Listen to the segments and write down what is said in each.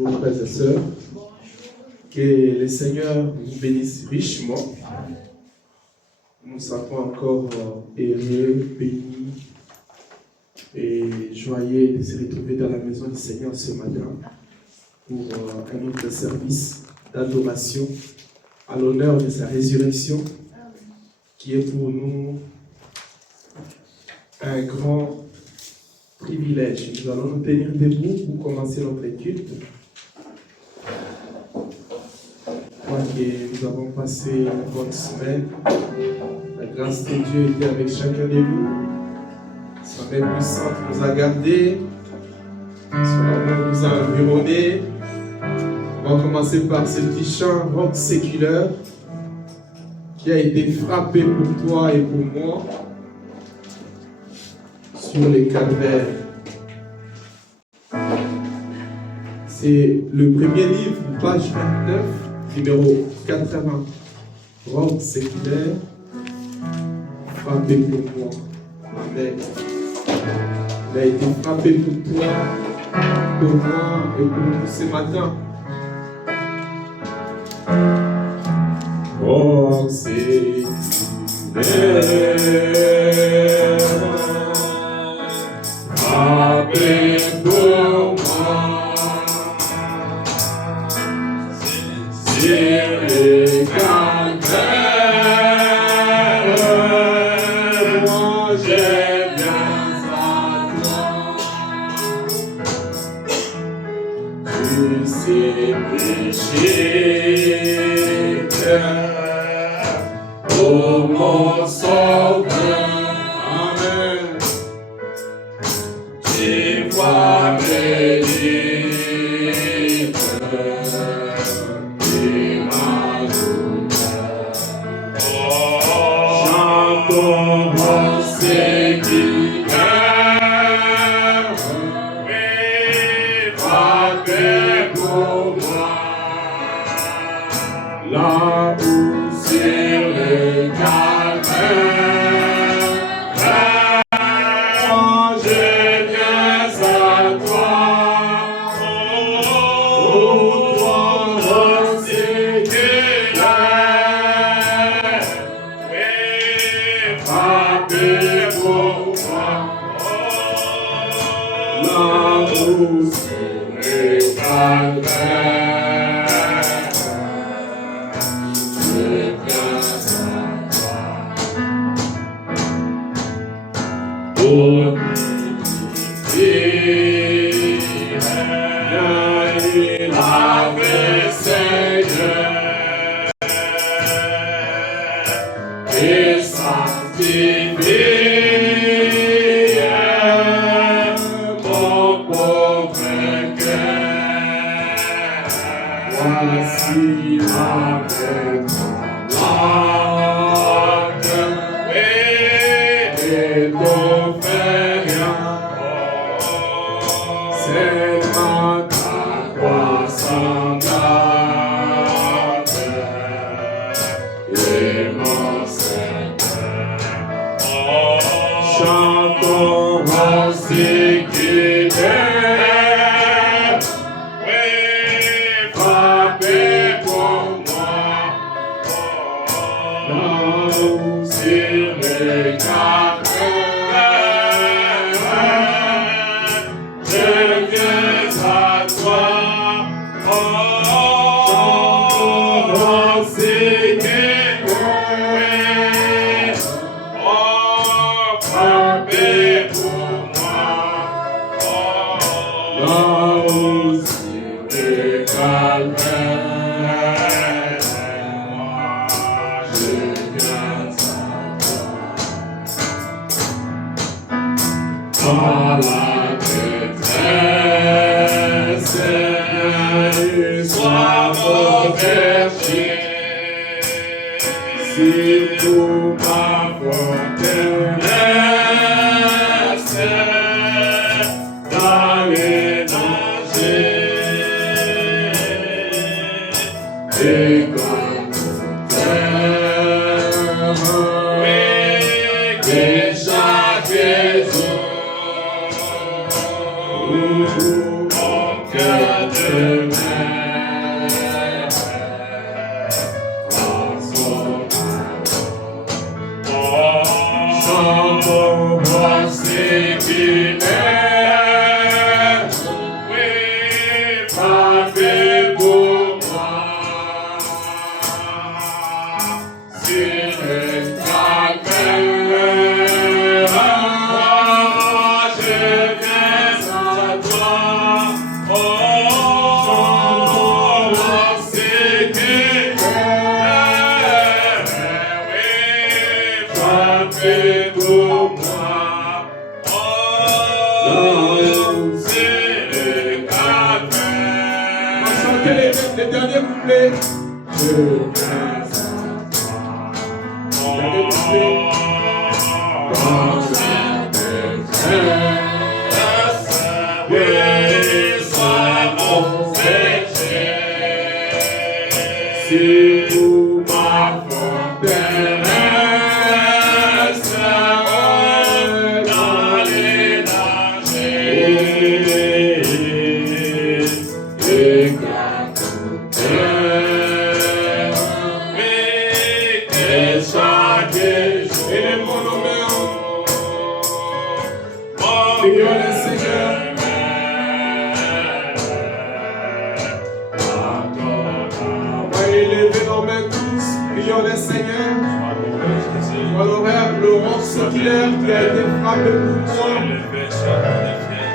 Bonjour frères et sœurs, que le Seigneur nous bénisse richement. Nous savons encore heureux, bénis et joyeux de se retrouver dans la maison du Seigneur ce matin pour un autre service d'adoration à l'honneur de sa résurrection qui est pour nous un grand privilège. Nous allons nous tenir debout pour commencer notre culte. Je crois que nous avons passé une bonne semaine. La grâce de Dieu était avec chacun de nous. Sa main puissante nous a gardés. Son amour nous a environnés. On va commencer par ce petit chant rock séculaire qui a été frappé pour toi et pour moi sur les calvaires. C'est le premier livre, page 29, numéro 80. Rock séculaire, frappé pour moi. Amen. Il a été frappé pour toi, pour moi et pour nous ce matin. Rock séculaire, frappé pour moi. Sur les calvaires, moi je viens à toi. Tu sais pécher, ô mon sauveur. Amen. Tu vois mes limites. Là où sur les calvaires, moi je viens à toi, oh toi séculaire, oui, frappé pour moi, là où sur les calvaires. Oh,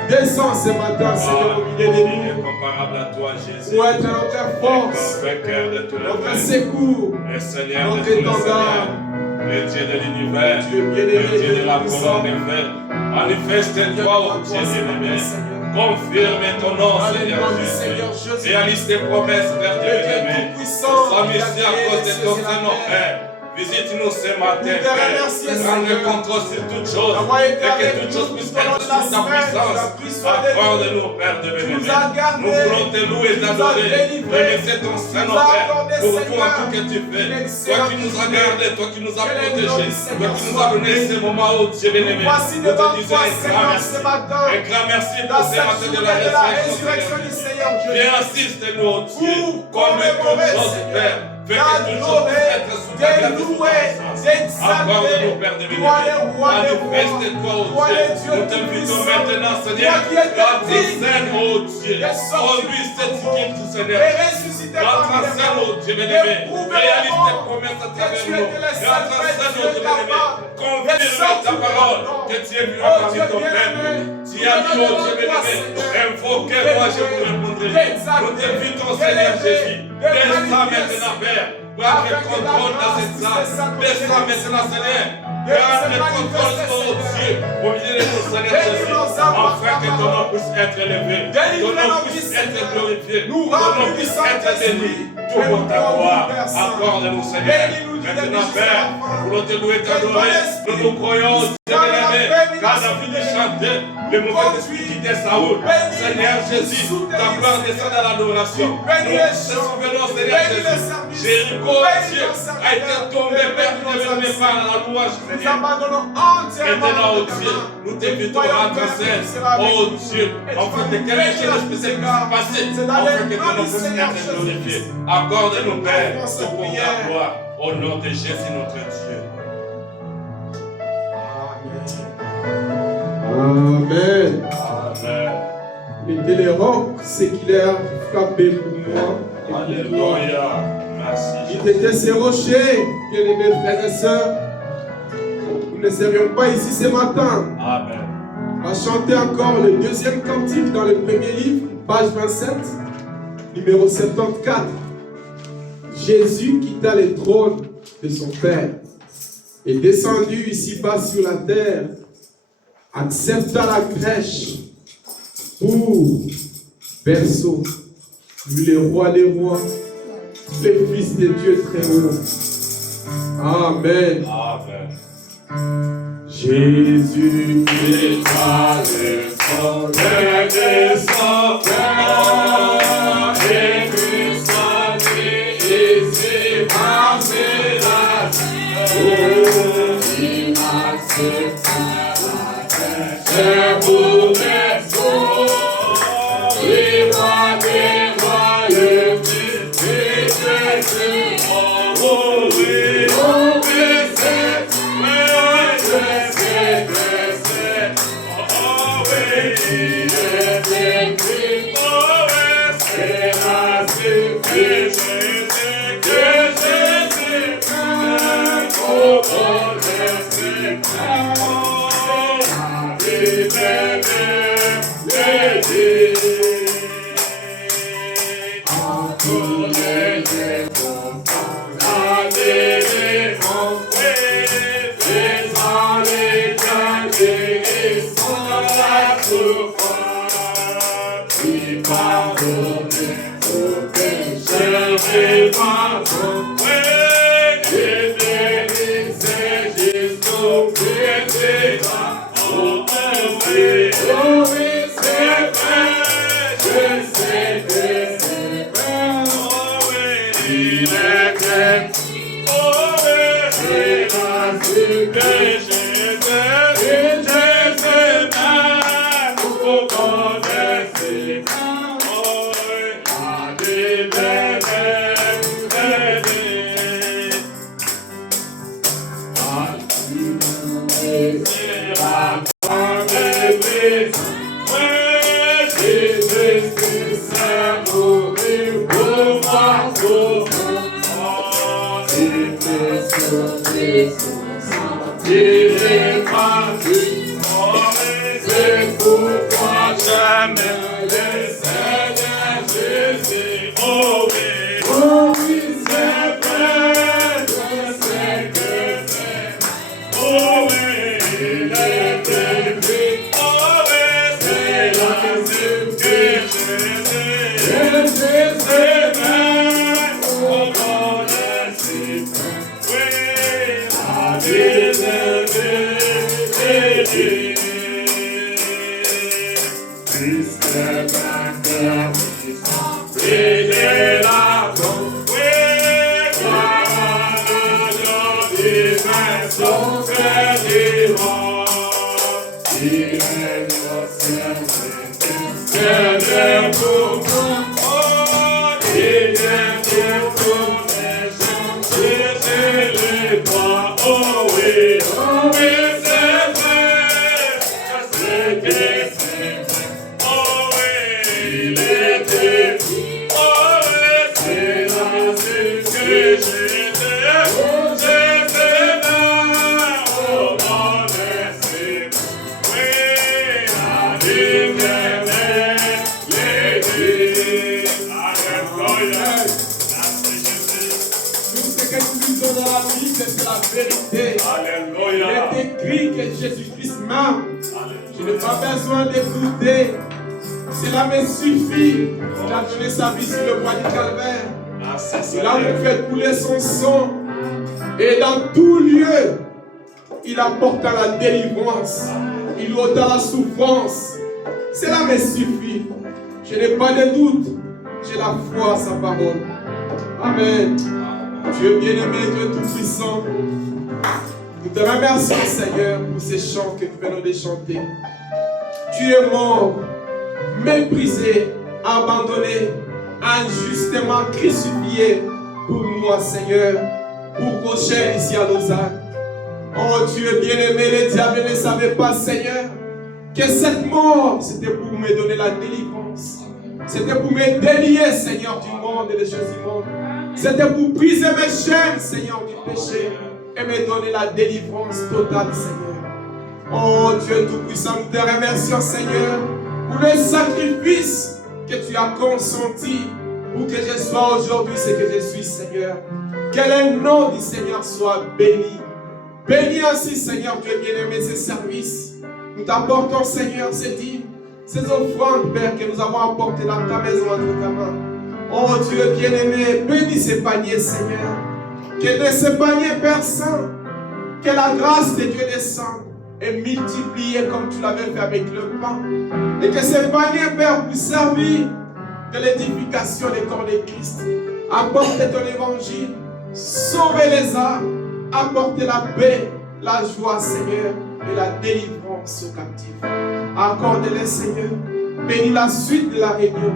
Descends ce matin, Seigneur, au milieu de nous. Pour être notre force, notre secours, notre étendard. Le Dieu de l'univers, le Dieu de la colonne d'enfer. Manifeste-toi, ô Dieu bien-aimé. Confirme ton nom, Seigneur Jésus. Réalise tes promesses, Père Dieu bien-aimé. Nous sommes ici à cause de ton Saint-Nom, Père. Visite-nous ce matin, Père. Prends le contrôle sur toutes choses. Et que toutes choses puissent être sous ta puissance. Accorde-nous, Père de bien-aimé. Nous voulons te louer et t'adorer. Remercier ton Saint-Nom, Père, pour tout ce que tu fais. Toi qui nous as gardés, toi qui nous as protégés, toi qui nous as donné ce moment, ô Dieu bien-aimé. Nous te disons un grand merci. Un grand merci pour ce matin de la résurrection. Viens, assiste-nous, ô Dieu, comme toutes choses, Père. Fais que toutes choses puissent être sous ta puissance. Accorde-nous, Père de bien-aimé. Manifeste-toi, ô Dieu. Nous t'invitons maintenant, Seigneur, dans ta scène, ô Dieu. Conduis cette équipe, Seigneur. Dans ta scène, ô Dieu bien-aimé. Réalise tes promesses à travers nous. Dans ta scène, ô Dieu bien-aimé. Confirme ta parole que tu es venu parmi ton peuple. Tu as dit, ô Dieu bien-aimé, invoquez-moi, je vous répondrai. Nous t'invitons, Seigneur Jésus. Descends maintenant, Père. Prends le contrôle dans cette salle. Descends maintenant, Seigneur. Prends le contrôle, ô Dieu, au milieu de nous, Seigneur Jésus, afin que ton nom puisse être élevé, ton nom puisse être glorifié, ton nom puisse être béni, tout pour ta gloire. Accorde-nous, Seigneur. Maintenant, Père, nous voulons te louer et t'adorer. Nous nous croyons, Dieu bien-aimé, quand on a fini de chanter, le mauvais esprit quittait Saoul. Seigneur Jésus, ta gloire descend dans l'adoration. Nous te souvenons, Seigneur Jésus. Jéricho, Dieu, a été tombé, Père, bien-aimé, par la louange. Maintenant, oh Dieu, nous t'invitons à ta scène, oh Dieu, afin que quelque chose puisse se passer, afin que ton nom puisse être glorifié. Accorde-nous, Père, pour ta gloire, au nom de Jésus, notre Dieu. Amen. Amen. Mettez les rocs séculaires frappés pour moi. Alléluia. Merci. Il était ces rochers, bien-aimés frères et sœurs. Nous ne serions pas ici ce matin. Amen. On va chanter encore le deuxième cantique dans le premier livre, page 27, numéro 74. Jésus quitta le trône de son Père et descendu ici-bas sur la terre, accepta la crèche pour berceau, lui le roi des rois, le Fils de Dieu très haut. Amen. Amen. Jésus quitta le trône de son Père et descendit ici par la terre. Il accepta la crèche pour berceau, lui roi des rois. Cela me suffit. Il a donné sa vie sur le bois du calvaire. Il a nous fait couler son sang. Et dans tout lieu, il apporta la délivrance. Il ôta la souffrance. Cela me suffit. Je n'ai pas de doute. J'ai la foi à sa parole. Amen. Dieu bien-aimé, Dieu tout-puissant. Nous te remercions, Seigneur, pour ces chants que nous venons de chanter. Tu es mort, méprisé, abandonné, injustement crucifié pour moi, Seigneur, pour Rochelle ici à Lausanne. Oh Dieu bien-aimé, le diable ne savait pas, Seigneur, que cette mort, c'était pour me donner la délivrance. C'était pour me délier, Seigneur, du monde et des choses du monde. C'était pour briser mes chaînes, Seigneur, du péché et me donner la délivrance totale, Seigneur. Oh Dieu Tout-Puissant, nous te remercions, Seigneur, pour le sacrifice que tu as consenti pour que je sois aujourd'hui ce que je suis, Seigneur. Que le nom du Seigneur soit béni. Bénis ainsi, Seigneur, Dieu bien-aimé, ces services. Nous t'apportons, Seigneur, ces dîmes, ces offrandes, Père, que nous avons apportées dans ta maison entre ta main. Oh Dieu bien-aimé, bénis ces paniers, Seigneur. Que de ces paniers, Père Saint, que la grâce de Dieu descende et multipliée comme tu l'avais fait avec le pain. Et que ces paniers, Père, puissent servir de l'édification des corps de Christ. Apporter ton évangile, sauver les âmes, apporter la paix, la joie, Seigneur, et la délivrance aux captifs. Accorde-les, Seigneur. Bénis la suite de la réunion,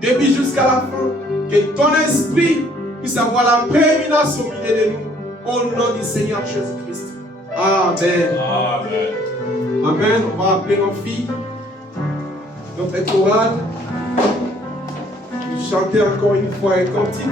du début jusqu'à la fin. Que ton esprit puisse avoir la prééminence au milieu de nous. Au nom du Seigneur Jésus-Christ. Amen. Amen. Amen. On va appeler nos filles, notre chorale. Nous chanter encore une fois un cantique.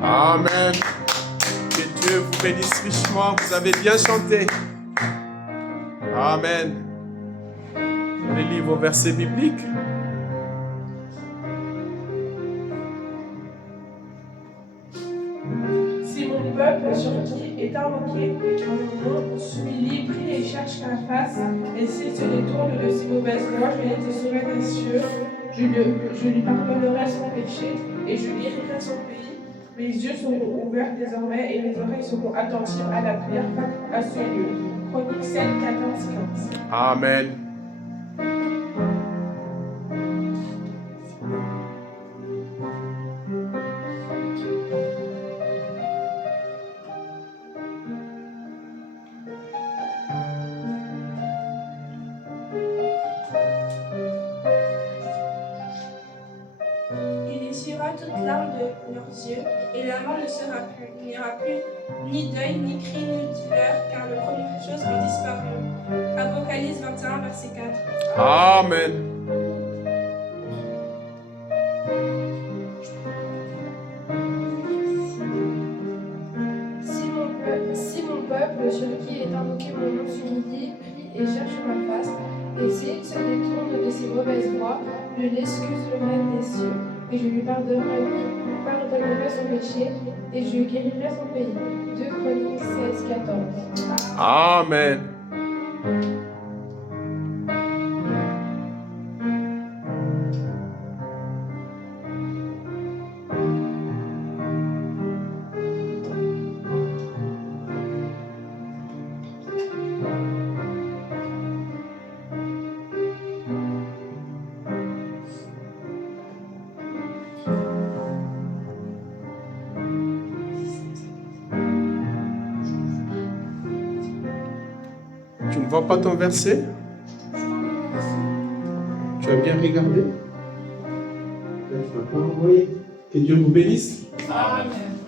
Amen. Que Dieu vous bénisse richement. Vous avez bien chanté. Amen. Je vais lire vos versets bibliques. Si mon peuple sur qui est invoqué mon nom s'humilie, prie et cherche ma face, et s'il se détourne de ses mauvaises voies, je l'exaucerai des cieux, je lui pardonnerai son péché, et je guérirai son pays. Mes yeux seront ouverts désormais, et mes oreilles seront attentives à la prière à ce lieu. Chronique 7, 14, 15. Amen. Il essuiera toute larme de leurs yeux, et la mort ne sera plus. n'y aura plus ni deuil, ni cri, ni douleur, car les premières choses ont disparu. Apocalypse 21, verset 4. Amen. Si mon peuple, celui qui est invoqué mon nom, s'humilie, prie et cherche ma face, et s'il se détourne de ses mauvaises voies, je l'excuserai des cieux, et je lui pardonnerai son péché, et je guérirai son pays. 2 Chroniques 16, 14. Amen. Tu ne vois pas ton verset? Tu as bien regardé? Oui. Que Dieu vous bénisse. Amen.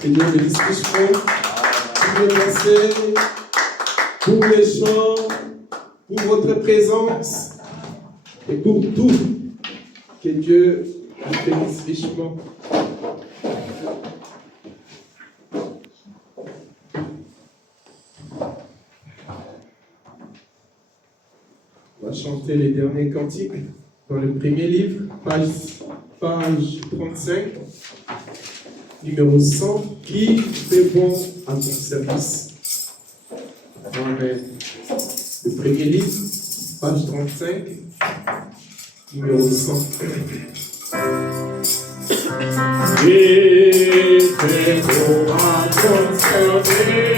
Que Dieu bénisse richement pour le verset, pour les chants, pour votre présence et pour tout. Que Dieu vous bénisse richement. On va chanter les derniers cantiques dans le premier livre, page 35, numéro 100. Qui fait bon à ton service? Amen. Le premier livre, page 35, numéro 100. Qui fait bon à ton service?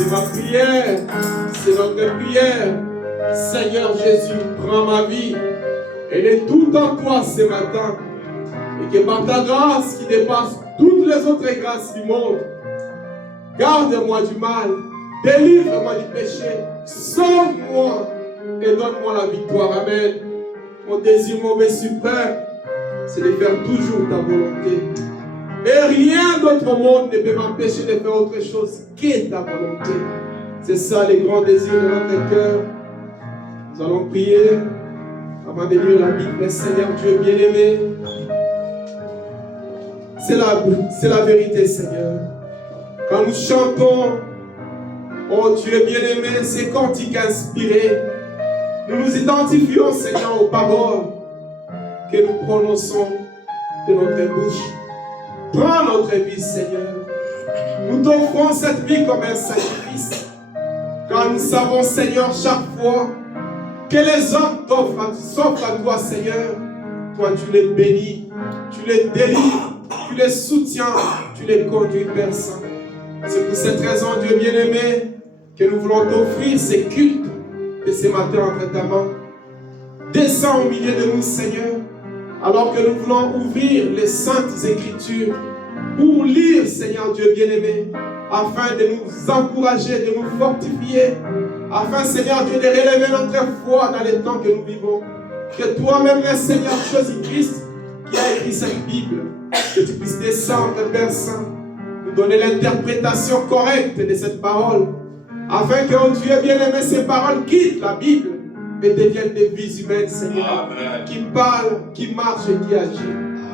C'est ma prière, c'est notre prière. Seigneur Jésus, prends ma vie. Elle est tout en toi ce matin. Et que par ta grâce qui dépasse toutes les autres grâces du monde, garde-moi du mal, délivre-moi du péché, sauve-moi et donne-moi la victoire. Amen. Mon désir mauvais suprême, c'est de faire toujours ta volonté. Et rien d'autre au monde ne peut m'empêcher de faire autre chose que ta volonté. C'est ça les grands désirs de notre cœur. Nous allons prier avant de lire la Bible. Seigneur Dieu bien-aimé, c'est la vérité, Seigneur. Quand nous chantons, oh Dieu bien-aimé, c'est cantique inspiré. Nous nous identifions, Seigneur, aux paroles que nous prononçons de notre bouche. Prends notre vie, Seigneur. Nous t'offrons cette vie comme un sacrifice. Car nous savons, Seigneur, chaque fois que les hommes s'offrent à toi, Seigneur, toi tu les bénis, tu les délivres, tu les soutiens, tu les conduis, Père Saint. C'est pour cette raison, Dieu bien-aimé, que nous voulons t'offrir ces cultes de ce matin entre ta main. Descends au milieu de nous, Seigneur, alors que nous voulons ouvrir les saintes écritures pour lire, Seigneur Dieu bien-aimé, afin de nous encourager, de nous fortifier, afin, Seigneur Dieu, de relever notre foi dans les temps que nous vivons. Que toi-même, le Seigneur Jésus-Christ, qui a écrit cette Bible, que tu puisses descendre, Père Saint, nous donner l'interprétation correcte de cette parole, afin que, oh Dieu bien-aimé, ces paroles quittent la Bible et deviennent des vies humaines, Seigneur, qui parlent, qui marchent et qui agissent.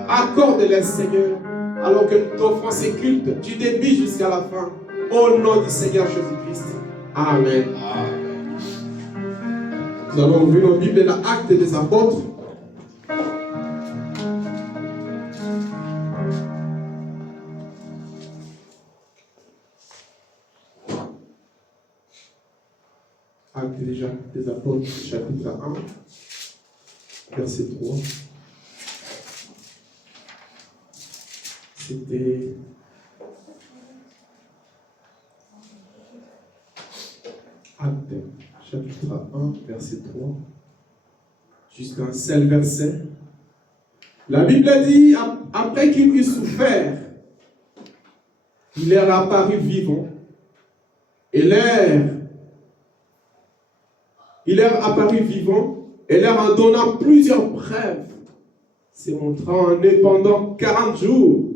Accorde-les, Seigneur, alors que nous t'offrons ces cultes du début jusqu'à la fin. Au nom du Seigneur Jésus-Christ. Amen. Nous allons ouvrir nos Bibles dans l'Acte des Apôtres. Acte des Apôtres, chapitre 1, verset 3. C'était Acte, chapitre 1, verset 3. Juste un seul verset. La Bible dit, après qu'il eut souffert, il leur apparut vivant. Et il leur apparut vivant et leur en donnant plusieurs preuves, se montrant en eux pendant 40 jours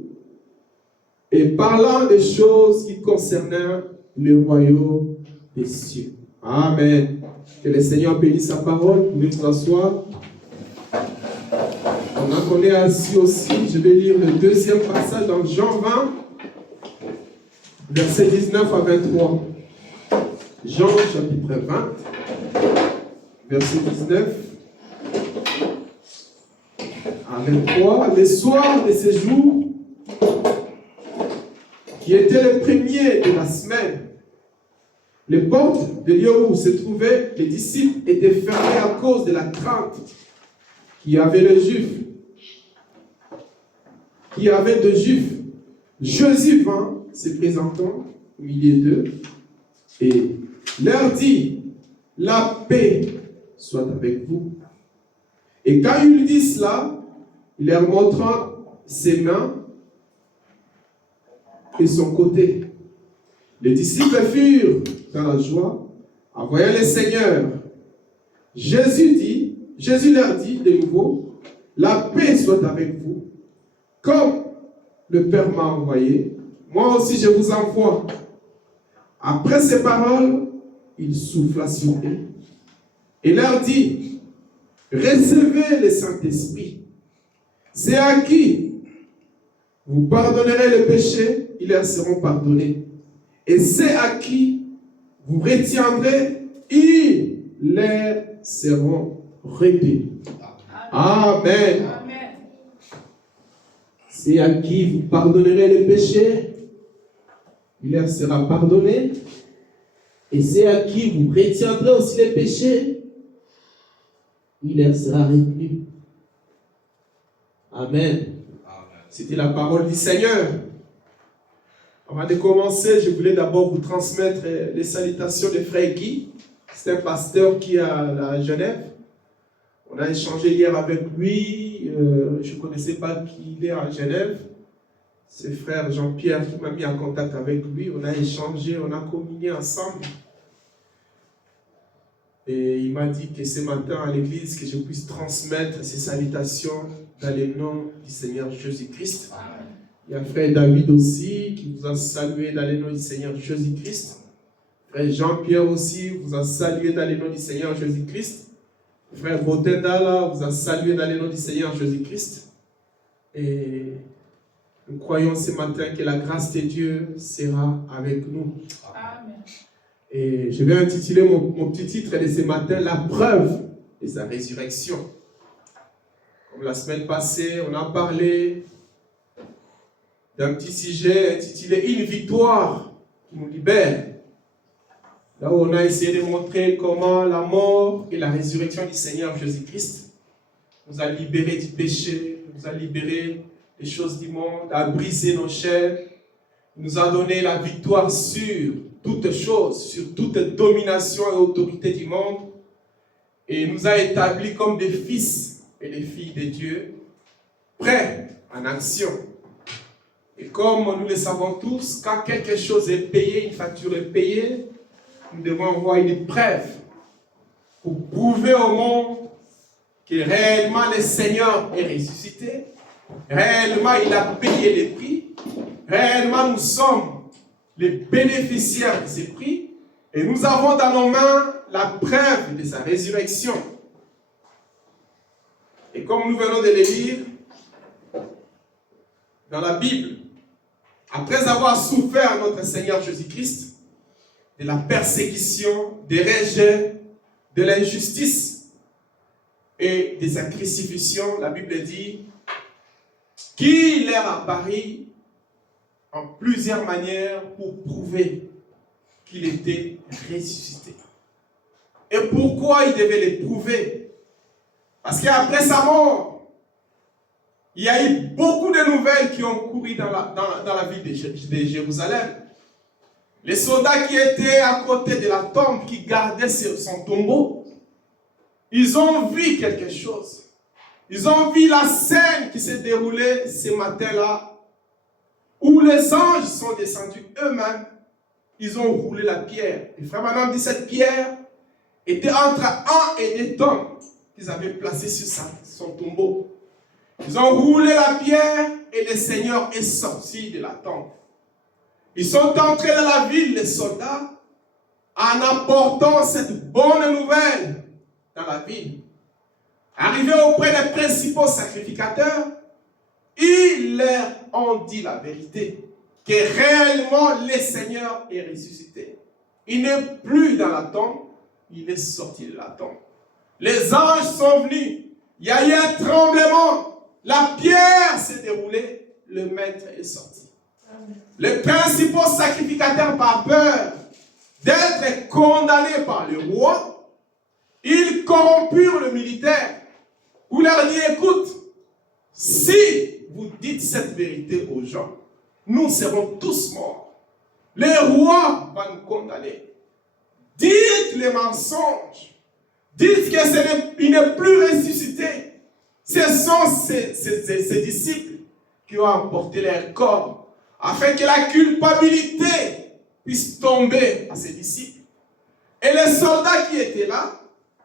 et parlant des choses qui concernaient le royaume des cieux. Amen. Que le Seigneur bénisse sa parole. Vous pouvez vous asseoir. Pendant qu'on est assis aussi, je vais lire le deuxième passage dans Jean 20, versets 19 à 23. Jean chapitre 20, verset 19 à 23. Le soir de ce jour, qui était le premier de la semaine, les portes de lieu où se trouvaient les disciples étaient fermées à cause de la crainte qui avait de Juifs. Jésus vint, se présentant au milieu d'eux, et leur dit, la paix soit avec vous. Et quand il dit cela, il leur montra ses mains et son côté. Les disciples furent dans la joie en voyant le Seigneur. Jésus leur dit de nouveau, la paix soit avec vous. Comme le Père m'a envoyé, moi aussi je vous envoie. Après ces paroles, il souffla sur eux et leur dit, recevez le Saint-Esprit. C'est à qui vous pardonnerez les péchés, ils leur seront pardonnés. Et c'est à qui vous retiendrez, ils leur seront retenus. Amen. Amen. C'est à qui vous pardonnerez les péchés, il leur sera pardonné. Et c'est à qui vous retiendrez aussi les péchés, il leur sera retenu. Amen. C'était la parole du Seigneur. Avant de commencer, je voulais d'abord vous transmettre les salutations de Frère Guy. C'est un pasteur qui est à Genève. On a échangé hier avec lui. Je ne connaissais pas qu'il est à Genève. C'est frère Jean-Pierre qui m'a mis en contact avec lui. On a échangé, on a communié ensemble. Et il m'a dit que ce matin à l'église, que je puisse transmettre ces salutations dans le nom du Seigneur Jésus-Christ. Il y a frère David aussi qui vous a salué dans le nom du Seigneur Jésus-Christ. Frère Jean-Pierre aussi vous a salué dans le nom du Seigneur Jésus-Christ. Frère Botendala vous a salué dans le nom du Seigneur Jésus-Christ. Et nous croyons ce matin que la grâce de Dieu sera avec nous. Amen. Et je vais intituler mon petit titre de ce matin, la preuve de sa résurrection. Comme la semaine passée, on a parlé d'un petit sujet intitulé Une victoire qui nous libère. Là où on a essayé de montrer comment la mort et la résurrection du Seigneur Jésus-Christ nous a libérés du péché, nous a libérés des choses du monde, a brisé nos chaînes, nous a donné la victoire sur toutes choses, sur toute domination et autorité du monde, et nous a établis comme des fils et des filles de Dieu, prêts en action. Et comme nous le savons tous, quand quelque chose est payé, une facture est payée, nous devons avoir une preuve pour prouver au monde que réellement le Seigneur est ressuscité, réellement il a payé les prix, réellement nous sommes les bénéficiaires de ces prix, et nous avons dans nos mains la preuve de sa résurrection. Et comme nous venons de le lire dans la Bible, après avoir souffert notre Seigneur Jésus-Christ de la persécution, des rejets, de l'injustice et de sa crucifixion, la Bible dit qu'il leur apparut en plusieurs manières pour prouver qu'il était ressuscité. Et pourquoi il devait le prouver? Parce qu'après sa mort, il y a eu beaucoup de nouvelles qui ont couru dans la ville de Jérusalem. Les soldats qui étaient à côté de la tombe, qui gardaient son tombeau, ils ont vu quelque chose. Ils ont vu la scène qui s'est déroulée ce matin-là, où les anges sont descendus eux-mêmes, ils ont roulé la pierre. Et frère Madame dit, cette pierre était entre 1 et 2 tonnes qu'ils avaient placé sur son tombeau. Ils ont roulé la pierre et le Seigneur est sorti de la tombe. Ils sont entrés dans la ville, les soldats, en apportant cette bonne nouvelle dans la ville. Arrivés auprès des principaux sacrificateurs, ils leur ont dit la vérité, que réellement le Seigneur est ressuscité. Il n'est plus dans la tombe, il est sorti de la tombe. Les anges sont venus, il y a eu un tremblement, la pierre s'est déroulée, le maître est sorti. Amen. Les principaux sacrificateurs, par peur d'être condamnés par le roi, ils corrompurent le militaire pour leur dire, écoute, si vous dites cette vérité aux gens, nous serons tous morts. Le roi va nous condamner. Dites les mensonges. Dites qu'il n'est plus ressuscité. Ce sont ses disciples qui ont emporté leur corps afin que la culpabilité puisse tomber à ses disciples. Et les soldats qui étaient là,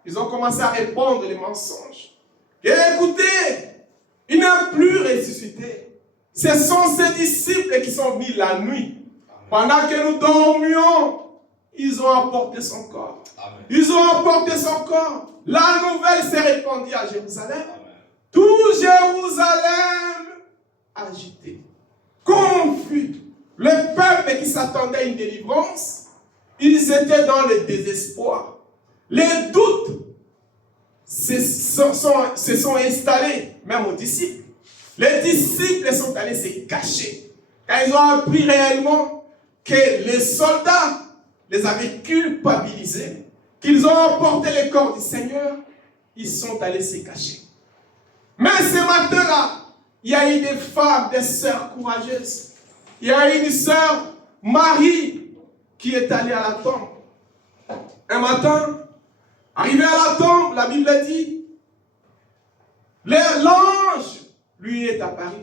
ils ont commencé à répondre les mensonges. Et écoutez, il n'a plus ressuscité. Ce sont ses disciples qui sont venus la nuit. Pendant que nous dormions, ils ont emporté son corps. Amen. Ils ont emporté son corps. La nouvelle s'est répandue à Jérusalem. Amen. Tout Jérusalem agité, confus. Le peuple qui s'attendait à une délivrance, ils étaient dans le désespoir. Les doutes se sont installés, même aux disciples. Les disciples sont allés se cacher. Quand ils ont appris réellement que les soldats les avaient culpabilisés, qu'ils ont emporté le corps du Seigneur, ils sont allés se cacher. Mais ce matin-là, il y a eu des femmes, des sœurs courageuses. Il y a eu une sœur, Marie, qui est allée à la tombe. Un matin, arrivée à la tombe, la Bible dit, l'ange lui est apparu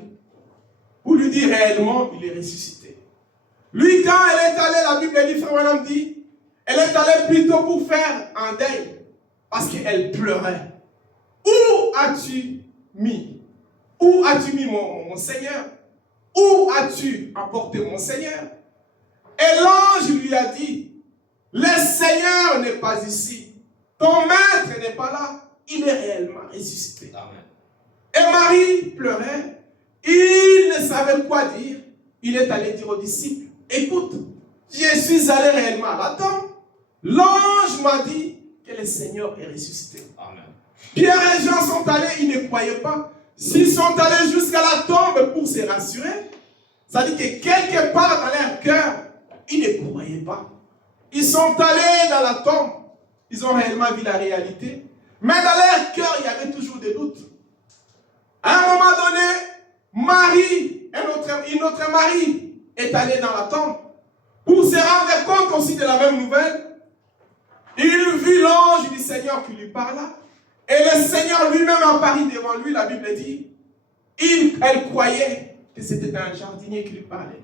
pour lui dire réellement il est ressuscité. Lui, quand elle est allée, la Bible dit, frère Branham dit, elle est allée plutôt pour faire un deuil parce qu'elle pleurait. Où as-tu mis? Où as-tu mis mon Seigneur? Où as-tu apporté mon Seigneur? Et l'ange lui a dit, le Seigneur n'est pas ici. Ton maître n'est pas là. Il est réellement ressuscité. Amen. Et Marie pleurait. Il ne savait quoi dire. Il est allé dire aux disciples, écoute, je suis allé réellement à la tombe. L'ange m'a dit que le Seigneur est ressuscité. Amen. Pierre et Jean sont allés, ils ne croyaient pas. S'ils sont allés jusqu'à la tombe pour se rassurer, ça dit que quelque part dans leur cœur, ils ne croyaient pas. Ils sont allés dans la tombe. Ils ont réellement vu la réalité. Mais dans leur cœur, il y avait toujours des doutes. À un moment donné, Marie, une autre Marie, est allée dans la tombe pour se rendre compte aussi de la même nouvelle. Il vit l'ange du Seigneur qui lui parla. Et le Seigneur lui-même apparut devant lui, la Bible dit. Elle croyait que c'était un jardinier qui lui parlait.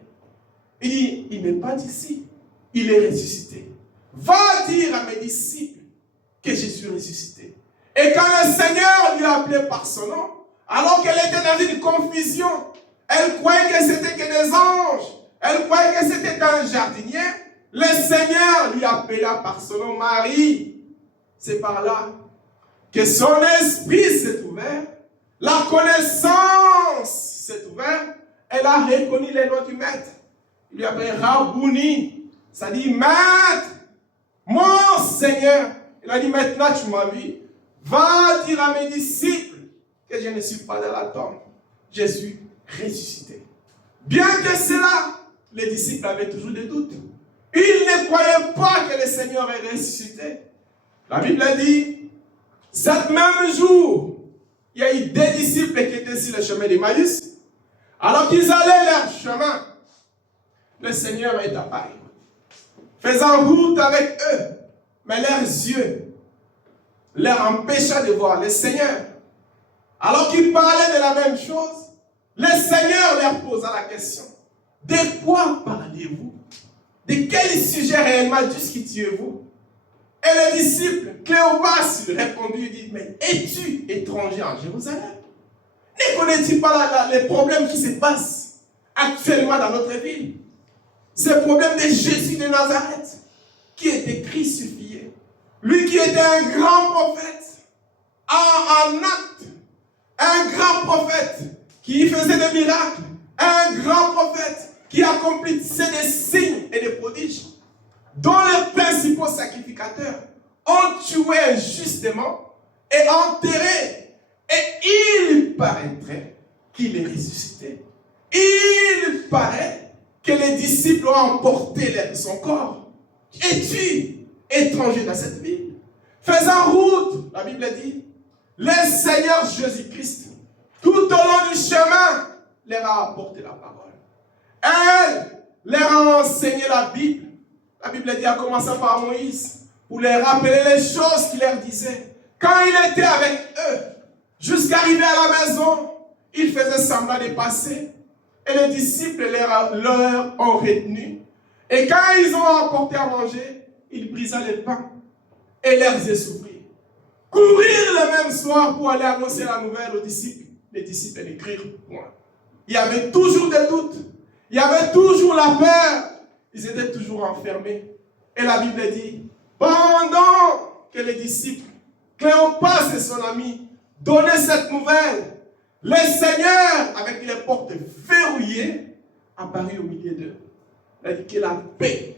Il dit, il n'est pas d'ici, il est ressuscité. Va dire à mes disciples que je suis ressuscité. Et quand le Seigneur lui a appelé par son nom, alors qu'elle était dans une confusion, elle croyait que c'était que des anges, elle croyait que c'était un jardinier, le Seigneur lui appela par son nom, Marie. C'est par là que son esprit s'est ouvert, la connaissance s'est ouverte, elle a reconnu le nom du maître. Il lui a appelé Rabouni, ça dit maître, mon Seigneur. Il a dit maintenant tu m'as vu, va dire à mes disciples que je ne suis pas dans la tombe, je suis ressuscité. Bien que cela, les disciples avaient toujours des doutes. Ils ne croyaient pas que le Seigneur est ressuscité. La Bible dit, cet même jour, il y a eu des disciples qui étaient sur le chemin d'Emmaüs. Alors qu'ils allaient leur chemin, le Seigneur est apparu, faisant route avec eux, mais leurs yeux leur empêcha de voir le Seigneur. Alors qu'ils parlaient de la même chose, le Seigneur leur posa la question, de quoi parlez-vous? De quel sujet réellement discutiez-vous? Et les disciples, Cléopas, lui répondit, il dit, mais es-tu étranger en Jérusalem? Ne connais-tu pas les problèmes qui se passent actuellement dans notre ville? C'est le problème de Jésus de Nazareth, qui était crucifié. Lui qui était un grand prophète, en acte, un grand prophète qui faisait des miracles, un grand prophète qui accomplissait des signes et des prodiges, dont les principaux sacrificateurs ont tué injustement et enterré. Et il paraîtrait qu'il est ressuscité. Il paraît que les disciples ont emporté son corps. Es-tu étranger dans cette ville? Faisant route, la Bible dit, le Seigneur Jésus-Christ, tout au long du chemin, leur a apporté la parole. Elle leur a enseigné la Bible. La Bible dit, en commençant par Moïse, pour leur rappeler les choses qu'il leur disait. Quand il était avec eux, jusqu'à arriver à la maison, il faisait semblant de passer. Et les disciples leur ont retenu. Et quand ils ont apporté à manger, il brisa les pains et leur yeux s'ouvrirent. Courir le même soir pour aller annoncer la nouvelle aux disciples. Les disciples n'écrirent point. Il y avait toujours des doutes. Il y avait toujours la peur. Ils étaient toujours enfermés. Et la Bible dit, pendant que les disciples, Cléopas et son ami, donnaient cette nouvelle, le Seigneur, avec les portes verrouillées, apparut au milieu d'eux. Il a dit que la paix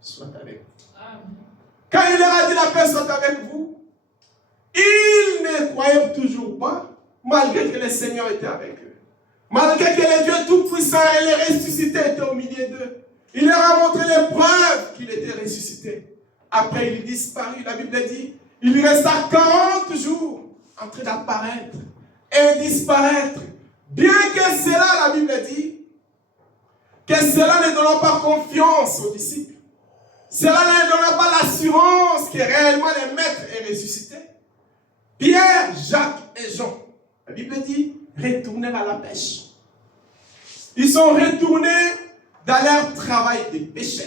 soit avec vous. Quand il leur a dit la paix soit avec vous, ils ne croyaient toujours pas, malgré que le Seigneur était avec eux. Malgré que le Dieu Tout-Puissant et les ressuscités étaient au milieu d'eux. Il leur a montré les preuves qu'il était ressuscité. Après, il disparut. La Bible dit, il lui resta 40 jours en train d'apparaître et disparaître. Bien que cela, la Bible dit, que cela ne donne pas confiance aux disciples. Cela ne donne pas l'assurance que réellement le Maître est ressuscité. Pierre, Jacques et Jean, la Bible dit, retournèrent à la pêche. Ils sont retournés dans leur travail de pêcheurs.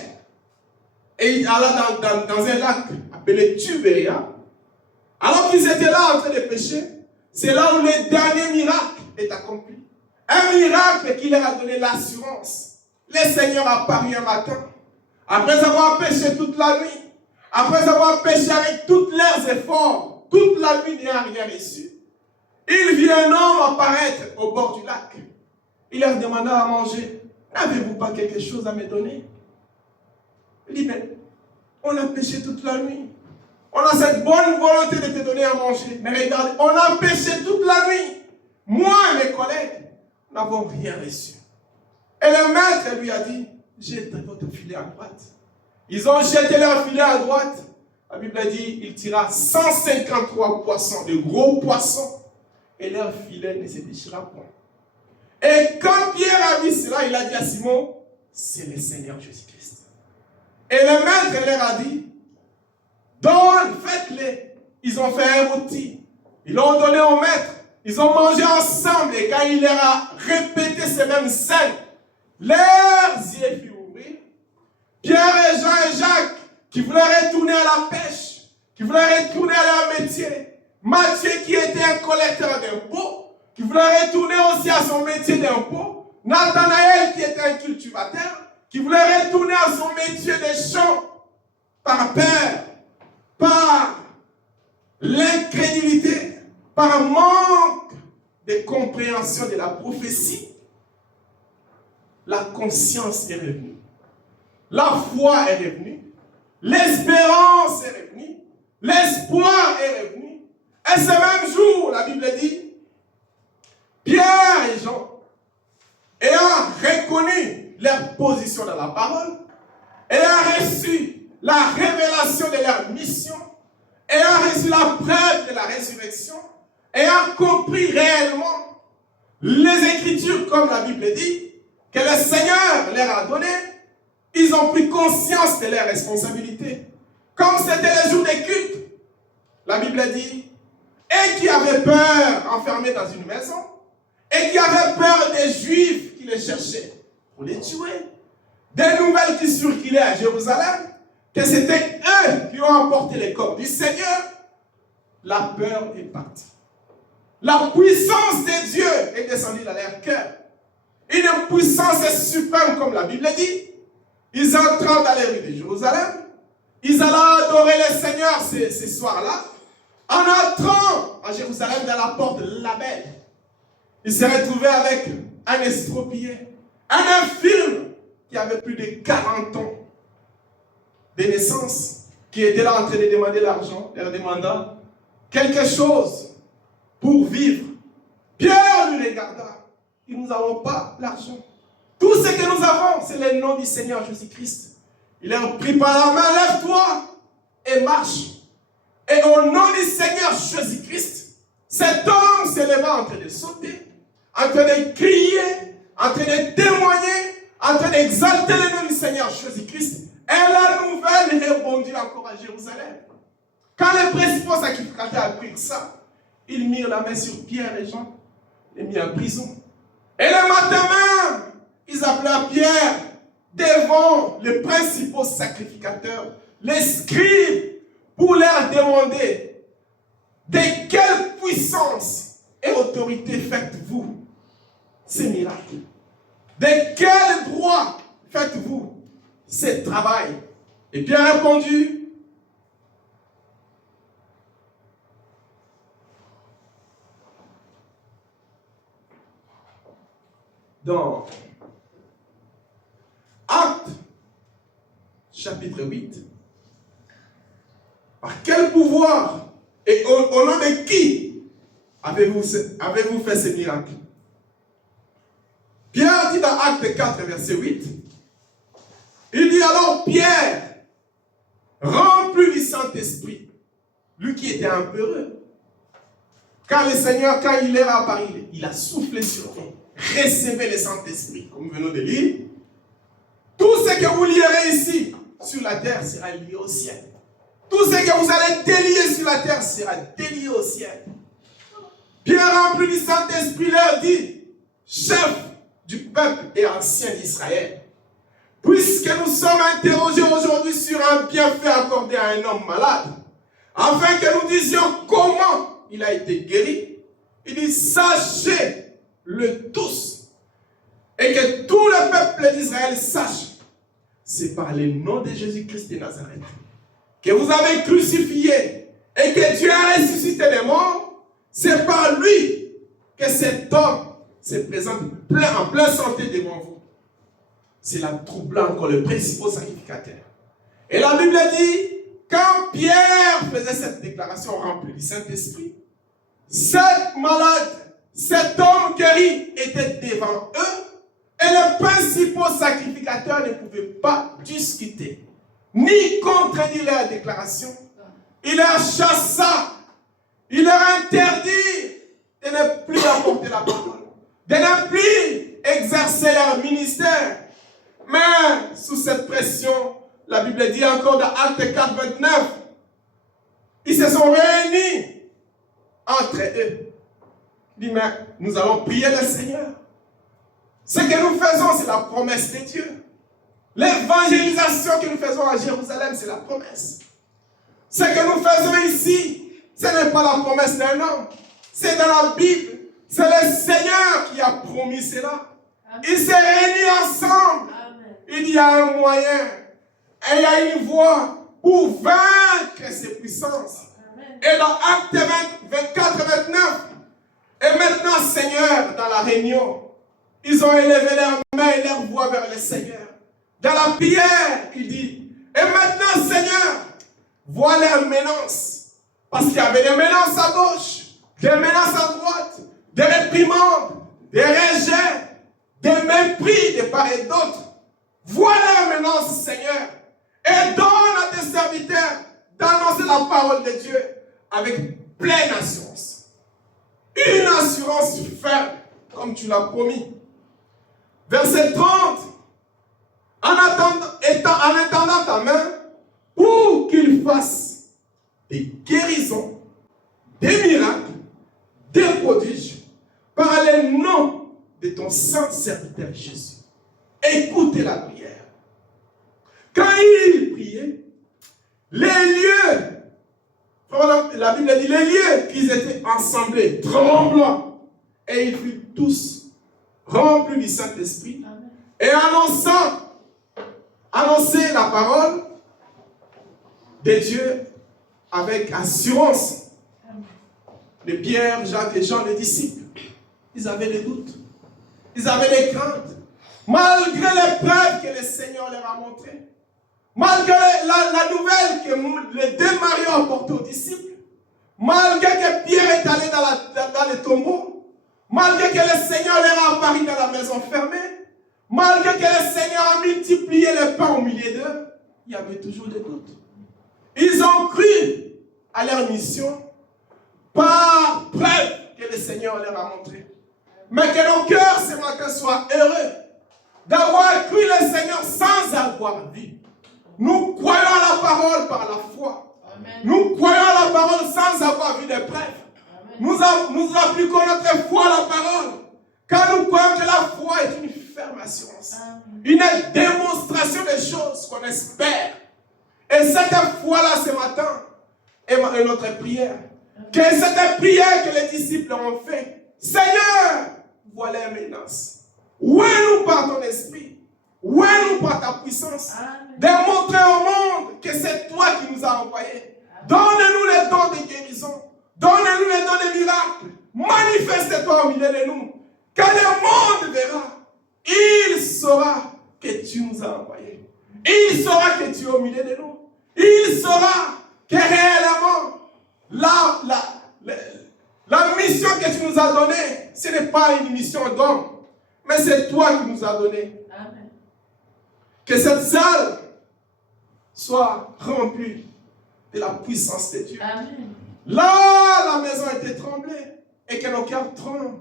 Et ils allaient dans un lac appelé Tibéria. Alors qu'ils étaient là en train de pêcher, c'est là où le dernier miracle est accompli. Un miracle qui leur a donné l'assurance. Le Seigneur a apparu un matin. Après avoir pêché toute la nuit, après avoir pêché avec tous leurs efforts, toute la nuit n'ayant rien reçu, il vit un homme apparaître au bord du lac. Il leur demanda à manger. N'avez-vous pas quelque chose à me donner? Il dit, mais on a pêché toute la nuit. On a cette bonne volonté de te donner à manger. Mais regarde, on a pêché toute la nuit. Moi et mes collègues n'avons rien reçu. Et le maître lui a dit, jetez votre filet à droite. Ils ont jeté leur filet à droite. La Bible dit, il tira 153 poissons, de gros poissons. Et leur filet ne se déchira point. Et quand Pierre a vu cela, il a dit à Simon, c'est le Seigneur Jésus-Christ. Et le maître leur a dit, donne, faites-les. Ils ont fait un rôti. Ils l'ont donné au maître. Ils ont mangé ensemble. Et quand il leur a répété ces mêmes scènes, leurs yeux furent ouverts. Pierre et Jean et Jacques, qui voulaient retourner à la pêche, qui voulaient retourner à leur métier. Matthieu, qui était un collecteur d'impôts, qui voulait retourner aussi à son métier d'impôt. Nathanaël, qui était un cultivateur, qui voulait retourner à son métier de champ, par peur, par l'incrédulité, par manque de compréhension de la prophétie. La conscience est revenue. La foi est revenue. L'espérance est revenue. L'espoir est revenu. Et ce même jour, la Bible dit, Pierre et Jean, ayant reconnu leur position dans la parole, ayant reçu la révélation de leur mission, ayant reçu la preuve de la résurrection, ayant compris réellement les Écritures comme la Bible dit, que le Seigneur leur a donné, ils ont pris conscience de leurs responsabilités. Comme c'était le jour des cultes, la Bible dit, et qui avait peur enfermés dans une maison, et qui avait peur des Juifs qui les cherchaient pour les tuer. Des nouvelles qui circulaient à Jérusalem, que c'était eux qui ont emporté les corps du Seigneur. La peur est partie. La puissance de Dieu est descendue dans leur cœur. Une puissance suprême, comme la Bible dit. Ils entrant dans les rues de Jérusalem. Ils allaient adorer le Seigneur ce soir-là. En entrant à Jérusalem dans la porte de la Belle, ils se retrouvaient avec un estropié, un infirme qui avait plus de 40 ans de naissance, qui était là en train de demander l'argent, leur demanda quelque chose pour vivre. Pierre lui regarda. Nous n'avons pas l'argent. Tout ce que nous avons, c'est le nom du Seigneur Jésus-Christ. Il leur prit par la main, lève-toi et marche. Et au nom du Seigneur Jésus-Christ, cet homme se leva en train de sauter, en train de crier, en train de témoigner, en train d'exalter le nom du Seigneur Jésus-Christ. Et la nouvelle répondit encore à Jérusalem. Quand les principaux sacrificateurs apprirent ça, ils mirent la main sur Pierre et Jean, les mis en prison. Et le matin même, ils appelèrent Pierre devant les principaux sacrificateurs, les scribes, pour leur demander de quelle puissance et autorité faites-vous ces miracles? De quel droit faites-vous ce travail? Et Pierre a répondu, dans Actes, chapitre 8, par quel pouvoir et au nom de qui avez-vous fait ces miracles? Pierre dit dans Acte 4, verset 8, il dit alors Pierre, rempli du Saint-Esprit, lui qui était un peu heureux, quand le Seigneur, quand il est apparu, il a soufflé sur eux, recevez le Saint-Esprit, comme nous venons de lire, tout ce que vous lierez ici sur la terre sera lié au ciel. Tout ce que vous allez délier sur la terre sera délié au ciel. Pierre, rempli du Saint-Esprit, leur dit, chef du peuple et ancien d'Israël, puisque nous sommes interrogés aujourd'hui sur un bienfait accordé à un homme malade, afin que nous disions comment il a été guéri, il dit, sachez-le tous, et que tout le peuple d'Israël sache, c'est par le nom de Jésus-Christ de Nazareth, que vous avez crucifié, et que Dieu a ressuscité les morts, c'est par lui que cet homme se présente en pleine santé devant vous. C'est là troublant encore le principal sacrificateur. Et la Bible dit, quand Pierre faisait cette déclaration remplie du Saint-Esprit, cet malade, cet homme guéri était devant eux, et les principaux sacrificateurs ne pouvaient pas discuter, ni contredire leur déclaration. Il leur chassa, il leur interdit de ne plus apporter la parole, de ne plus exercer leur ministère. Mais sous cette pression, la Bible dit encore dans Actes 4, 29, ils se sont réunis entre eux. Il dit, mais nous allons prier le Seigneur. Ce que nous faisons, c'est la promesse de Dieu. L'évangélisation que nous faisons à Jérusalem, c'est la promesse. Ce que nous faisons ici, ce n'est pas la promesse d'un homme. C'est dans la Bible. C'est le Seigneur qui a promis cela. Ils se réunissent ensemble. Il y a un moyen. Et il y a une voie pour vaincre ces puissances. Et dans Actes 24, 29, et maintenant, Seigneur, dans la réunion, ils ont élevé leurs mains et leurs voix vers le Seigneur. Dans la prière, il dit, et maintenant, Seigneur, vois leurs menaces. Parce qu'il y avait des menaces à gauche, des menaces à droite, des réprimandes, des rejets, des mépris de part et d'autre. Vois leurs menaces, Seigneur, et donne à tes serviteurs d'annoncer la parole de Dieu avec pleine assurance. Une assurance ferme, comme tu l'as promis. Verset 30. En étendant ta main pour qu'il fasse des guérisons, des miracles, des prodiges, par le nom de ton saint serviteur Jésus. Écoutez la prière. Quand il priait, les lieux, la Bible dit, les lieux qu'ils étaient assemblés, tremblants, et ils furent tous remplis du Saint-Esprit, et annoncer la parole de Dieu avec assurance. Les Pierre, Jacques et Jean, les disciples, ils avaient des doutes, ils avaient des craintes, malgré l'épreuve que le Seigneur leur a montrée, malgré la nouvelle que les deux mariés ont apportée aux disciples, malgré que Pierre est allé dans le tombeau, malgré que le Seigneur leur a apparu dans la maison fermée, malgré que le Seigneur a multiplié les pains au milieu d'eux, il y avait toujours des doutes. Ils ont cru à leur mission par preuve que le Seigneur leur a montré. Mais que nos cœurs ce matin soient heureux d'avoir cru le Seigneur sans avoir vu. Nous croyons à la parole par la foi. Nous croyons à la parole sans avoir vu des preuves. Nous appliquons notre foi à la parole. Car nous croyons que la foi est une ferme assurance. Une démonstration des choses qu'on espère. Et cette foi-là ce matin est notre prière. Que cette prière que les disciples ont fait. Seigneur, voilà les menaces. Où est-nous par ton esprit? Où est-nous par ta puissance? Démontrer au monde que c'est toi qui nous as envoyés. Donne-nous les dons de guérison. Donne-nous les dons de miracles. Manifeste-toi au milieu de nous. Que le monde verra. Il saura que tu nous as envoyés. Il saura que tu es au milieu de nous. Il saura que réellement la mission que tu nous as donnée, ce n'est pas une mission d'homme, mais c'est toi qui nous as donné. Amen. Que cette salle soit remplie de la puissance de Dieu. Amen. Là, la maison a été tremblée et que nos cœurs tremblent.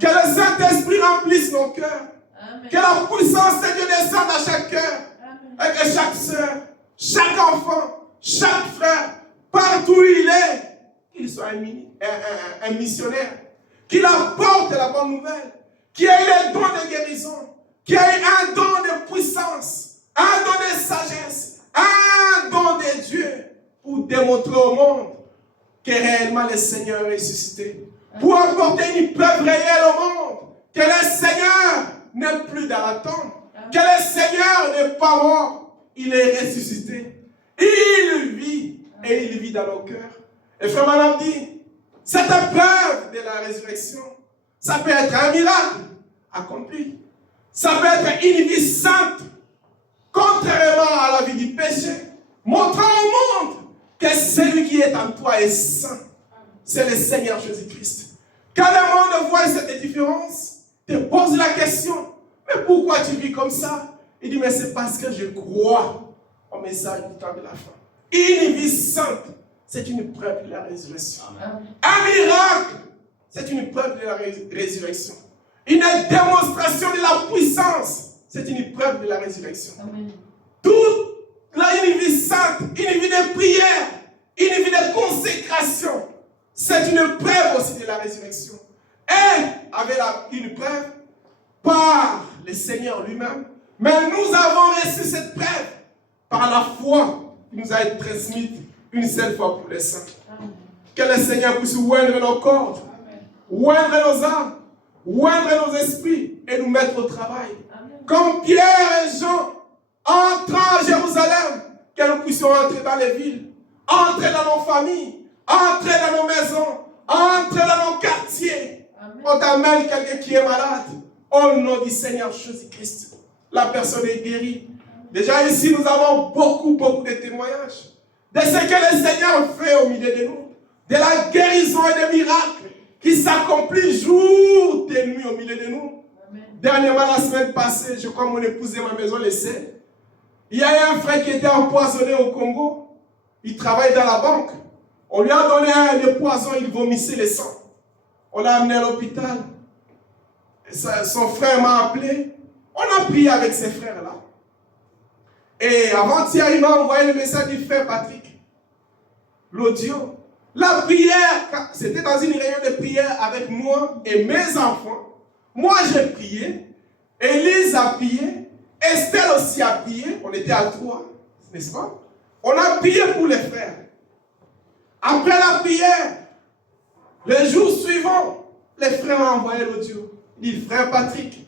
Que le Saint-Esprit remplisse nos cœurs. Amen. Que la puissance de Dieu descende à chaque cœur. Amen. Et que chaque soeur, chaque enfant, chaque frère, partout où il est, qu'il soit un missionnaire, qu'il apporte la bonne nouvelle, qu'il ait les dons de guérison, qu'il ait un don de puissance, un don de sagesse, un don de Dieu pour démontrer au monde que réellement le Seigneur est ressuscité. Pour apporter une preuve réelle au monde que le Seigneur n'est plus dans la tombe, que le Seigneur n'est pas mort, il est ressuscité. Il vit et il vit dans nos cœurs. Et frère Madame dit, cette preuve de la résurrection, ça peut être un miracle accompli. Ça peut être une vie sainte, contrairement à la vie du péché, montrant au monde que celui qui est en toi est saint. C'est le Seigneur Jésus-Christ. Quand le monde voit cette différence, te pose la question, mais pourquoi tu vis comme ça? Il dit, mais c'est parce que je crois au message du temps de la fin. Une vie sainte, c'est une preuve de la résurrection. Amen. Un miracle, c'est une preuve de la résurrection. Une démonstration de la puissance, c'est une preuve de la résurrection. Amen. Une vie sainte, une vie de prière, une vie de consécration, c'est une preuve aussi de la résurrection. Et avec une preuve par le Seigneur lui-même, mais nous avons reçu cette preuve par la foi qui nous a été transmise une seule fois pour les saints. Amen. Que le Seigneur puisse oindre nos corps, oindre nos âmes, oindre nos esprits et nous mettre au travail. Amen. Comme Pierre et Jean entrant à Jérusalem, que nous puissions entrer dans les villes, entrer dans nos familles, entrer dans nos maisons, entrer dans nos quartiers. Amen. On t'amène quelqu'un qui est malade. Au nom du Seigneur Jésus-Christ, la personne est guérie. Déjà ici, nous avons beaucoup de témoignages de ce que le Seigneur fait au milieu de nous, de la guérison et des miracles qui s'accomplissent jour et nuit au milieu de nous. Amen. Dernièrement, la semaine passée, je crois que mon épouse et ma maison le sait, il y a un frère qui était empoisonné au Congo. Il travaille dans la banque. On lui a donné un poison, il vomissait le sang. On l'a amené à l'hôpital. Son frère m'a appelé. On a prié avec ces frères-là. Et avant-hier, il m'a envoyé le message du frère Patrick. L'audio. La prière, c'était dans une réunion de prière avec moi et mes enfants. Moi, j'ai prié. Élise a prié. Estelle aussi a prié. On était à 3, n'est-ce pas? On a prié pour les frères. Après la prière, le jour suivant, les frères ont envoyé l'audio. Il dit, frère Patrick,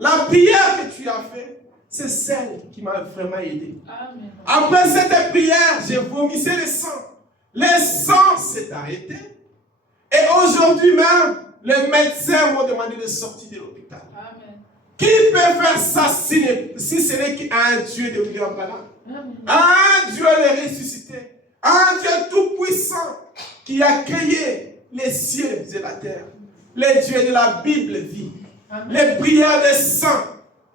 la prière que tu as faite, c'est celle qui m'a vraiment aidé. Amen. Après cette prière, j'ai vomissé le sang. Le sang s'est arrêté. Et aujourd'hui même, les médecins m'ont demandé de sortir de l'hôpital. Amen. Qui peut faire ça si ce n'est qu'un Dieu de William Branham? Un Dieu le ressuscité. Un Dieu tout-puissant qui a créé les cieux et la terre. Les dieux de la Bible vit. Amen. Les prières des saints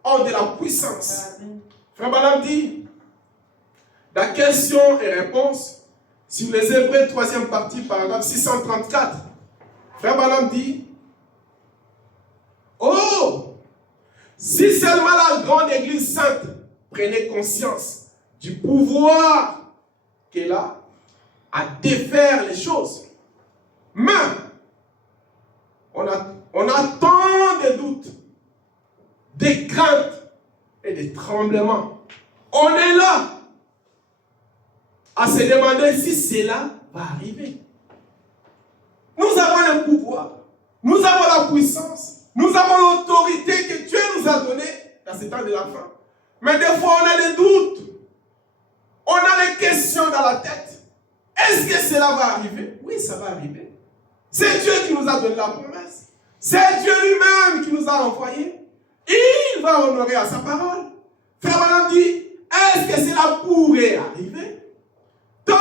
ont de la puissance. Amen. Frère Branham dit, la question et réponse, sur les Hébreux, 3e partie, paragraphe 634, Frère Branham dit, oh, si seulement la grande Église sainte prenait conscience du pouvoir qu'elle a à défaire les choses. Mais, on a tant de doutes, des craintes et des tremblements. On est là à se demander si cela va arriver. Nous avons le pouvoir, nous avons la puissance, nous avons l'autorité que Dieu nous a donnée dans ces temps de la fin. Mais des fois, on a des doutes, on a des questions dans la tête. Est-ce que cela va arriver? Oui, ça va arriver. C'est Dieu qui nous a donné la promesse. C'est Dieu lui-même qui nous a envoyés. Il va honorer à sa parole. Frère Branham dit, est-ce que cela pourrait arriver? Tant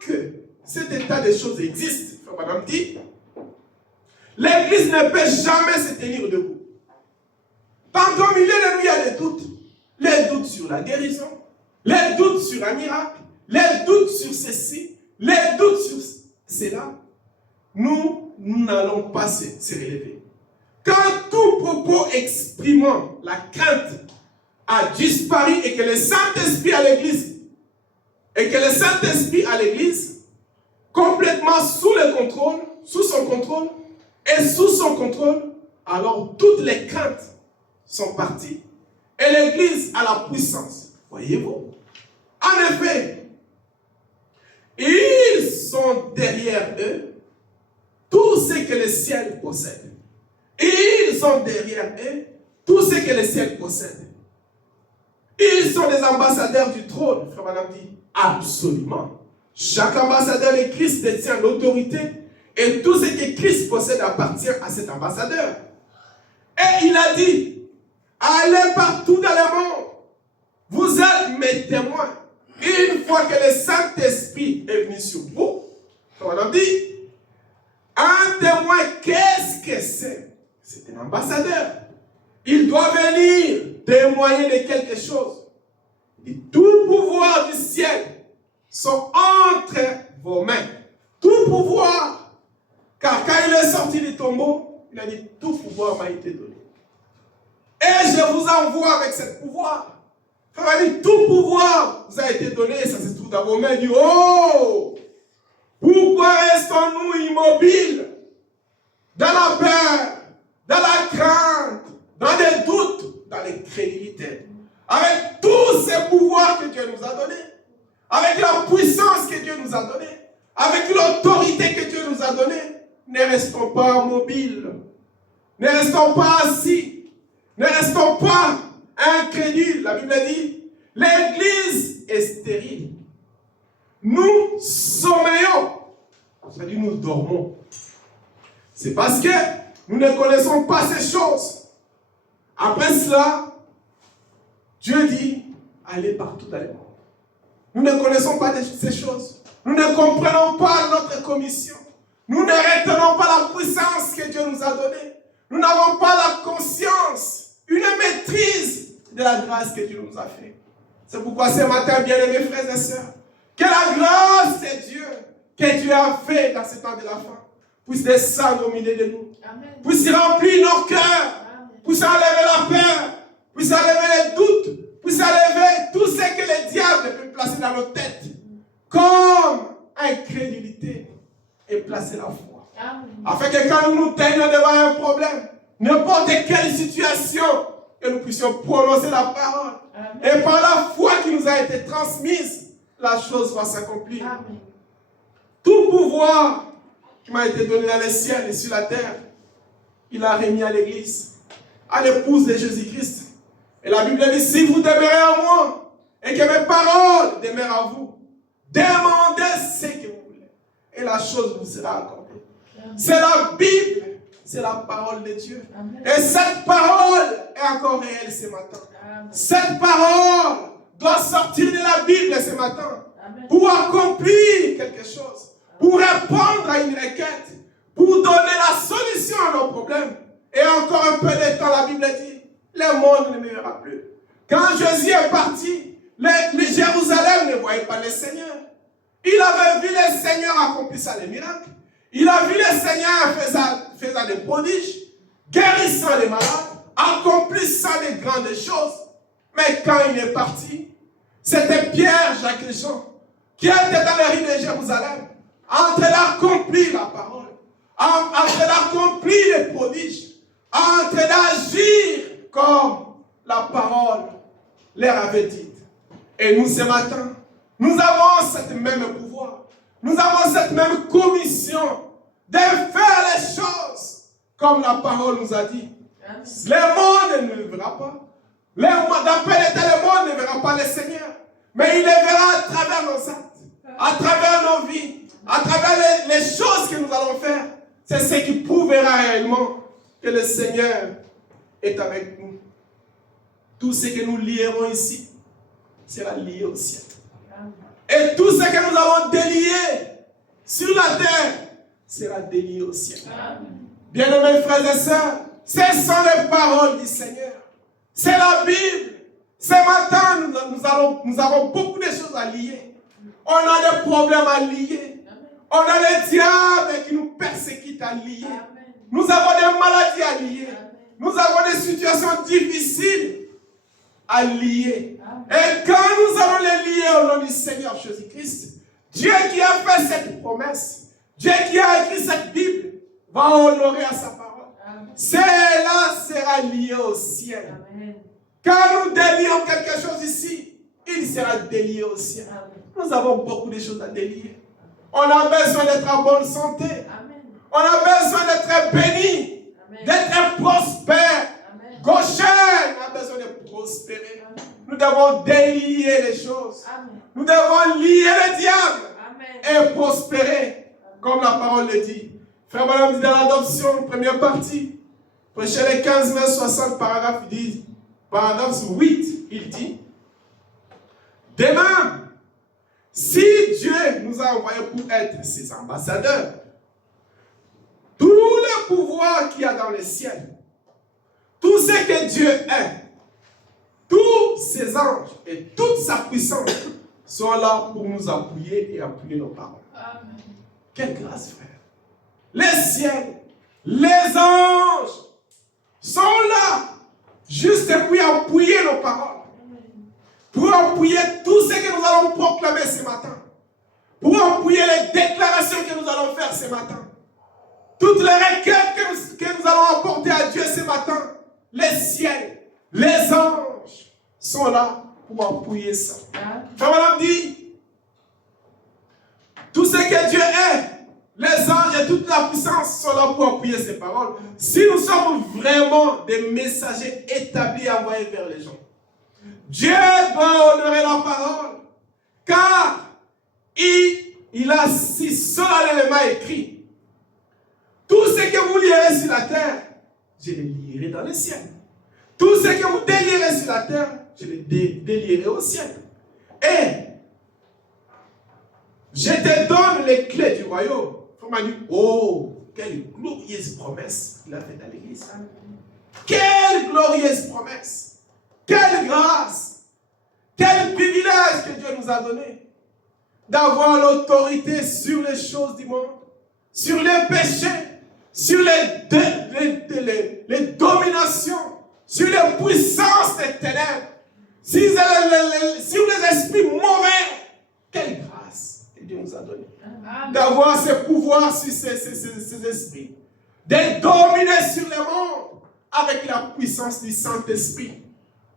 que cet état des choses existe, Frère Branham dit, l'Église ne peut jamais se tenir debout. Tant qu'au milieu de nous, il y a des doutes. Les doutes sur la guérison, les doutes sur un miracle, les doutes sur ceci, les doutes sur cela. Nous n'allons pas se relever. Quand tout propos exprimant la crainte a disparu et que le Saint-Esprit à l'Église, complètement sous son contrôle, alors toutes les craintes sont parties et l'Église a la puissance. Voyez-vous? En effet, ils sont derrière eux tout ce que le ciel possède. Ils sont derrière eux tout ce que le ciel possède. Ils sont des ambassadeurs du trône, Frère Branham dit. Absolument. Chaque ambassadeur de Christ détient l'autorité et tout ce que Christ possède appartient à cet ambassadeur. Et il a dit, allez partout dans le monde. Vous êtes mes témoins. Une fois que le Saint-Esprit est venu sur vous, on a dit, un témoin, qu'est-ce que c'est? C'est un ambassadeur. Il doit venir témoigner de quelque chose. Et tout pouvoir du ciel sont entre vos mains. Tout pouvoir. Car quand il est sorti du tombeau, il a dit, tout pouvoir m'a été donné. Et je vous envoie avec ce pouvoir. Il a dit, tout pouvoir vous a été donné, et ça se trouve dans vos mains. Il dit, oh, pourquoi restons-nous immobiles dans la peur, dans la crainte, dans les doutes, dans l'incrédulité, avec tous ces pouvoirs que Dieu nous a donnés, avec la puissance que Dieu nous a donnée, avec l'autorité que Dieu nous a donnée, ne restons pas immobiles, ne restons pas assis, ne restons pas incrédules. La Bible dit, l'Église est stérile. Nous sommeillons, c'est-à-dire nous dormons. C'est parce que nous ne connaissons pas ces choses. Après cela, Dieu dit, allez partout dans le monde. Nous ne connaissons pas ces choses. Nous ne comprenons pas notre commission. Nous ne retenons pas la puissance que Dieu nous a donnée. Nous n'avons pas la conscience, une maîtrise de la grâce que Dieu nous a fait. C'est pourquoi ce matin, bien-aimés frères et sœurs, que la grâce de Dieu que Dieu a fait dans ce temps de la fin puisse descendre au milieu de nous. Amen. Puisse remplir nos cœurs. Amen. Puisse enlever la peur. Puisse enlever les doutes. Puisse enlever tout ce que le diable peut placer dans nos têtes comme incrédulité et placer la foi. Amen. Afin que quand nous nous tenions devant un problème, n'importe quelle situation, que nous puissions prononcer la parole. Amen. Et par la foi qui nous a été transmise, la chose va s'accomplir. Amen. Tout pouvoir qui m'a été donné dans les ciels et sur la terre, il a remis à l'Église, à l'épouse de Jésus-Christ. Et la Bible dit, si vous demeurez en moi et que mes paroles demeurent en vous, demandez ce que vous voulez et la chose vous sera accordée. C'est la Bible, c'est la parole de Dieu. Amen. Et cette parole est encore réelle ce matin. Amen. Cette parole doit sortir de la Bible ce matin. Amen. Pour accomplir quelque chose, pour répondre à une requête, pour donner la solution à nos problèmes. Et encore un peu de temps, la Bible dit, le monde ne meillera plus. Quand Jésus est parti, les Jérusalem ne voyait pas le Seigneur. Il avait vu le Seigneur accomplissant les miracles. Il a vu le Seigneur faisant des prodiges, guérissant les malades, accomplissant les grandes choses. Mais quand il est parti, C'était Pierre, Jacques et Jean qui étaient dans les rues de Jérusalem en train d'accomplir la parole, en train d'accomplir les prodiges, en train d'agir comme la parole leur avait dit. Et nous, ce matin, nous avons cette même pouvoir, nous avons cette même commission de faire les choses comme la parole nous a dit. Le monde ne le verra pas. D'après l'état, le monde ne verra pas le Seigneur. Mais il le verra à travers nos actes, à travers nos vies, à travers les choses que nous allons faire. C'est ce qui prouvera réellement que le Seigneur est avec nous. Tout ce que nous lierons ici sera lié au ciel. Et tout ce que nous avons délié sur la terre sera délié au ciel. Bien-aimés frères et sœurs, ce sont les paroles du Seigneur. C'est la Bible. Ce matin, nous avons beaucoup de choses à lier. On a des problèmes à lier. On a les diables qui nous persécutent à lier. Nous avons des maladies à lier. Nous avons des situations difficiles à lier. Et quand nous allons les lier au nom du Seigneur Jésus-Christ, Dieu qui a fait cette promesse, Dieu qui a écrit cette Bible, va honorer à sa parole. Cela sera lié au ciel. Quand nous délions quelque chose ici, il sera délié au ciel. Nous avons beaucoup de choses à délier. On a besoin d'être en bonne santé. On a besoin d'être béni, d'être prospère. Gaucher, on a besoin de prospérer. Nous devons délier les choses. Nous devons lier le diable et prospérer, comme la parole le dit. Frère Madame dit dans l'adoption, première partie, prêchez les 15 mai 60, paragraphe 10, paragraphe 8, il dit, de même, si Dieu nous a envoyés pour être ses ambassadeurs, tout le pouvoir qu'il y a dans le ciel, tout ce que Dieu est, tous ses anges et toute sa puissance sont là pour nous appuyer et appuyer nos paroles. Amen. Quelle grâce, frère. Les ciels, les anges sont là juste pour appuyer nos paroles, pour appuyer tout ce que nous allons proclamer ce matin, pour appuyer les déclarations que nous allons faire ce matin, toutes les requêtes que nous allons apporter à Dieu ce matin. Les ciels, les anges sont là pour appuyer ça. Frère Madame dit, tout ce que Dieu est, les anges et toute la puissance sont là pour appuyer ces paroles. Si nous sommes vraiment des messagers établis à envoyer vers les gens, Dieu doit honorer la parole, car il a si solennellement écrit, tout ce que vous lirez sur la terre, je les lierai dans le ciel. Tout ce que vous délierez sur la terre, je les délierai au ciel. Et je te donne les clés du royaume. On m'a dit, oh, quelle glorieuse promesse il a faite à l'église. Quelle glorieuse promesse. Quelle grâce. Quel privilège que Dieu nous a donné. D'avoir l'autorité sur les choses du monde, sur les péchés, sur les dominations, sur les puissances des ténèbres, sur les esprits mauvais. Quelle grâce que Dieu nous a donnée. D'avoir ce pouvoir sur ces esprits, de dominer sur le monde avec la puissance du Saint-Esprit.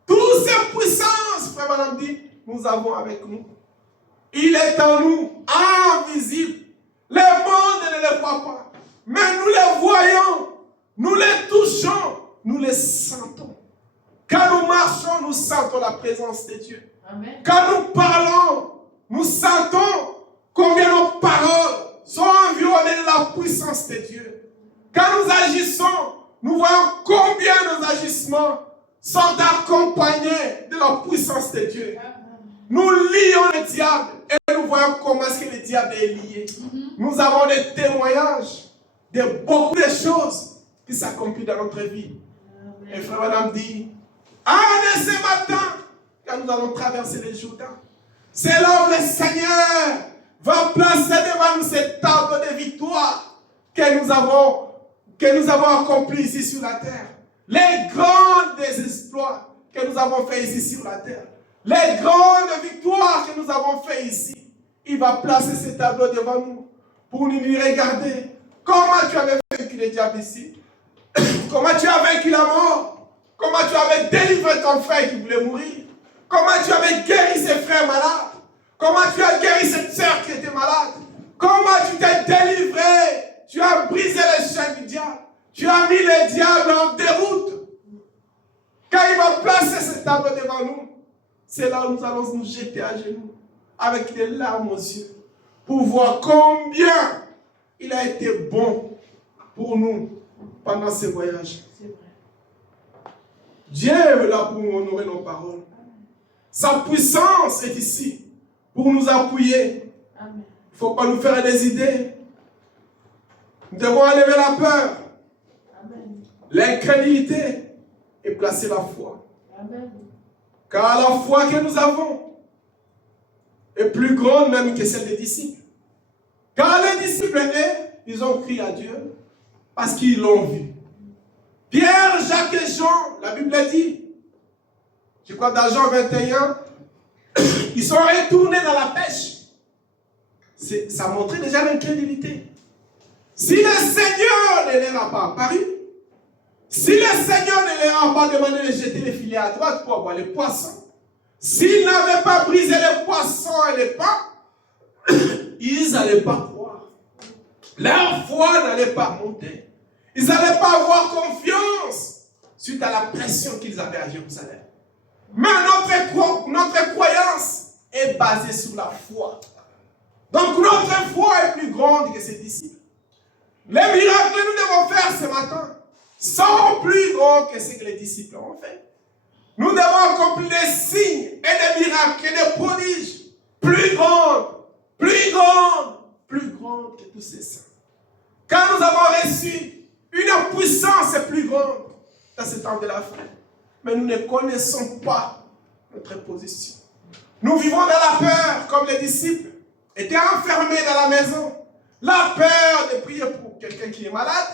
Toutes ces puissances, frère Madame dit, nous avons avec nous. Il est en nous, invisible. Le monde ne le voit pas. Mais nous les voyons, nous les touchons, nous les sentons. Quand nous marchons, nous sentons la présence de Dieu. Amen. Quand nous parlons, nous sentons combien nos paroles sont environnées de la puissance de Dieu. Quand nous agissons, nous voyons combien nos agissements sont accompagnés de la puissance de Dieu. Nous lions le diable et nous voyons comment est-ce que le diable est lié. Nous avons des témoignages de beaucoup de choses qui s'accomplissent dans notre vie. Et frère Madame dit, de ce matin, quand nous allons traverser le Jourdain, c'est là où le Seigneur va placer devant nous cette table de victoire que nous avons accompli ici sur la terre. Les grands exploits que nous avons faits ici sur la terre. Les grandes victoires il va placer ce tableau devant nous pour nous y regarder. Comment tu avais vaincu le diable ici? Comment tu as vaincu la mort? Comment tu avais délivré ton frère qui voulait mourir? Comment tu avais guéri ses frères malades? Comment tu as guéri cette sœur qui était malade? Comment tu t'es délivré? Tu as brisé les chaînes du diable. Tu as mis le diable en déroute. Quand il va placer ce tableau devant nous, c'est là où nous allons nous jeter à genoux avec des larmes aux yeux pour voir combien il a été bon pour nous pendant ce voyage. Dieu est là pour honorer nos paroles. Sa puissance est ici pour nous appuyer. Il ne faut pas nous faire des idées. Nous devons enlever la peur, l'incrédulité et placer la foi. Car la foi que nous avons est plus grande même que celle des disciples. Car les disciples, ils ont cru à Dieu parce qu'ils l'ont vu. Pierre, Jacques et Jean, la Bible dit, je crois dans Jean 21, ils sont retournés dans la pêche. Ça montrait déjà l'incrédulité. Si le Seigneur ne leur a pas apparu, si le Seigneur ne leur a pas demandé de jeter les filets à droite pour avoir les poissons, s'il n'avait pas brisé les poissons et les pains, ils n'allaient pas croire. Leur foi n'allait pas monter. Ils n'allaient pas avoir confiance suite à la pression qu'ils avaient à Jérusalem. Mais notre croyance est basée sur la foi. Donc notre foi est plus grande que ses disciples. Les miracles que nous devons faire ce matin sont plus grands que ce que les disciples ont fait. Nous devons accomplir des signes et des miracles et des prodiges plus grands que tous ces saints. Car nous avons reçu une puissance plus grande dans ce temps de la fin. Mais nous ne connaissons pas notre position. Nous vivons dans la peur comme les disciples étaient enfermés dans la maison. La peur de prier pour quelqu'un qui est malade.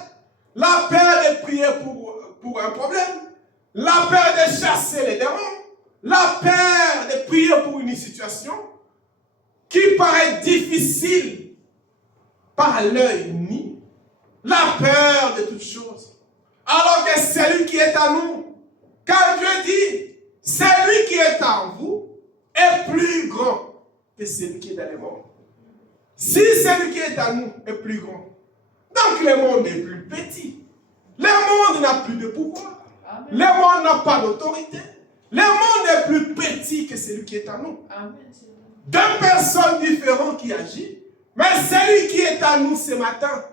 La peur de prier pour un problème. La peur de chasser les démons. La peur de prier pour une situation qui paraît difficile par l'œil nu. La peur de toutes choses. Alors que celui qui est en nous, car Dieu dit, celui qui est en vous est plus grand que celui qui est dans le monde. Si celui qui est en nous est plus grand, donc le monde est plus petit. Le monde n'a plus de pouvoir. Amen. Le monde n'a pas d'autorité. Le monde est plus petit que celui qui est en nous. Amen. Deux personnes différentes qui agissent, mais celui qui est en nous ce matin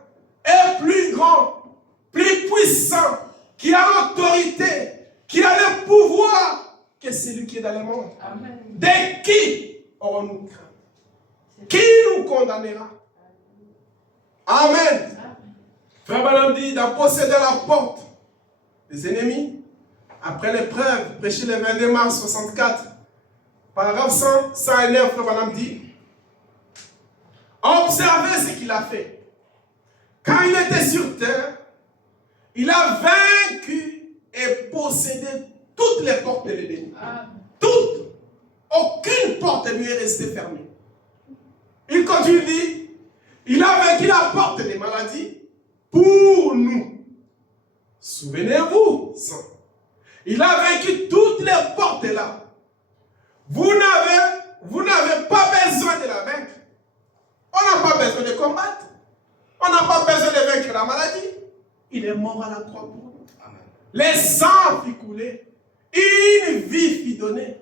est plus grand, plus puissant, qui a l'autorité, qui a le pouvoir que celui qui est dans le monde. Amen. De qui aurons-nous crainte? Qui nous condamnera? Amen. Frère Branham dit, d'en posséder la porte des ennemis, après l'épreuve, prêché le 22 mars 64, paragraphe 109, Frère Branham dit, observez ce qu'il a fait. Quand il était sur terre, il a vaincu et possédé toutes les portes de l'ennemi. Toutes. Aucune porte ne lui est restée fermée. Il continue, dit, il a vaincu la porte des maladies pour nous. Souvenez-vous, il a vaincu toutes les portes là. Vous n'avez pas besoin de la vaincre. On n'a pas besoin de combattre. On n'a pas besoin de vaincre la maladie. Il est mort à la croix pour nous. Les sangs fit couler. Une vie fit donner.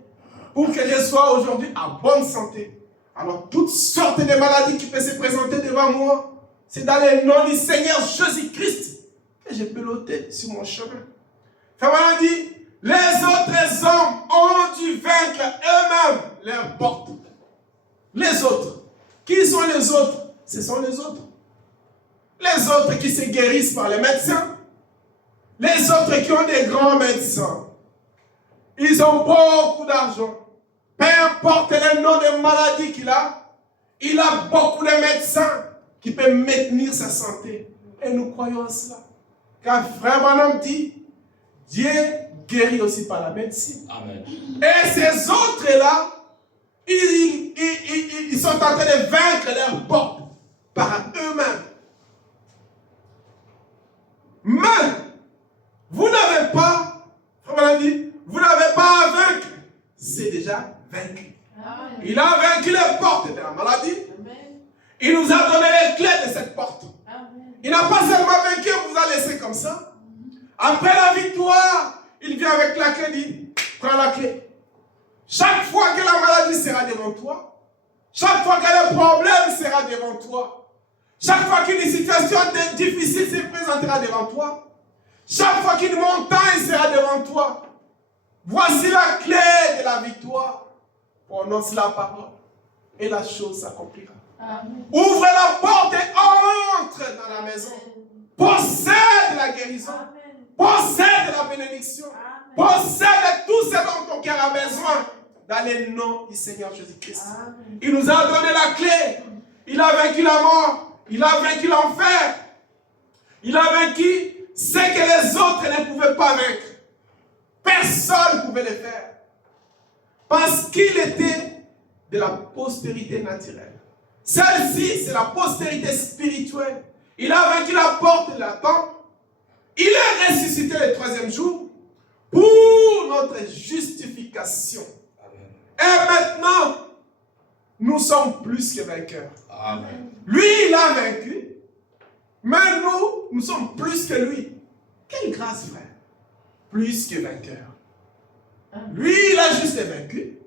Pour que je sois aujourd'hui en bonne santé. Alors, toutes sortes de maladies qui peuvent se présenter devant moi, c'est dans le nom du Seigneur Jésus-Christ que je peux l'ôter sur mon chemin. Frère dit, les autres hommes ont dû vaincre eux-mêmes leurs portes. Les autres. Qui sont les autres? Ce sont les autres. Les autres qui se guérissent par les médecins. Les autres qui ont des grands médecins. Ils ont beaucoup d'argent. Peu importe le nom de maladie qu'il a, il a beaucoup de médecins qui peuvent maintenir sa santé. Et nous croyons à cela. Car Frère Branham dit, Dieu guérit aussi par la médecine. Amen. Et ces autres-là, ils Ils sont en train de vaincre leurs portes par eux-mêmes. Mais, vous n'avez pas, vous n'avez pas à vaincre. C'est déjà vaincu. Amen. Il a vaincu les portes de la maladie. Amen. Il nous a donné les clés de cette porte. Amen. Il n'a pas seulement vaincu, vous a laissé comme ça. Après la victoire, il vient avec la clé, dit, prends la clé. Chaque fois que la maladie sera devant toi, chaque fois que le problème sera devant toi, chaque fois qu'une situation difficile se présentera devant toi, chaque fois qu'une montagne sera devant toi, voici la clé de la victoire. Prononce la parole et la chose s'accomplira. Amen. Ouvre la porte et entre dans la maison. Possède la guérison. Amen. Possède la bénédiction. Amen. Possède tout ce dont ton cœur a besoin. Dans le nom du Seigneur Jésus-Christ. Amen. Il nous a donné la clé. Il a vaincu la mort. Il a vaincu l'enfer. Il a vaincu ce que les autres ne pouvaient pas vaincre. Personne ne pouvait le faire. Parce qu'il était de la postérité naturelle. Celle-ci, c'est la postérité spirituelle. Il a vaincu la porte de la tombe. Il est ressuscité le troisième jour pour notre justification. Et maintenant, nous sommes plus que vainqueurs. Amen. Lui, il a vaincu, mais nous sommes plus que lui. Quelle grâce, frère. Plus que vainqueurs. Lui, il a juste vaincu,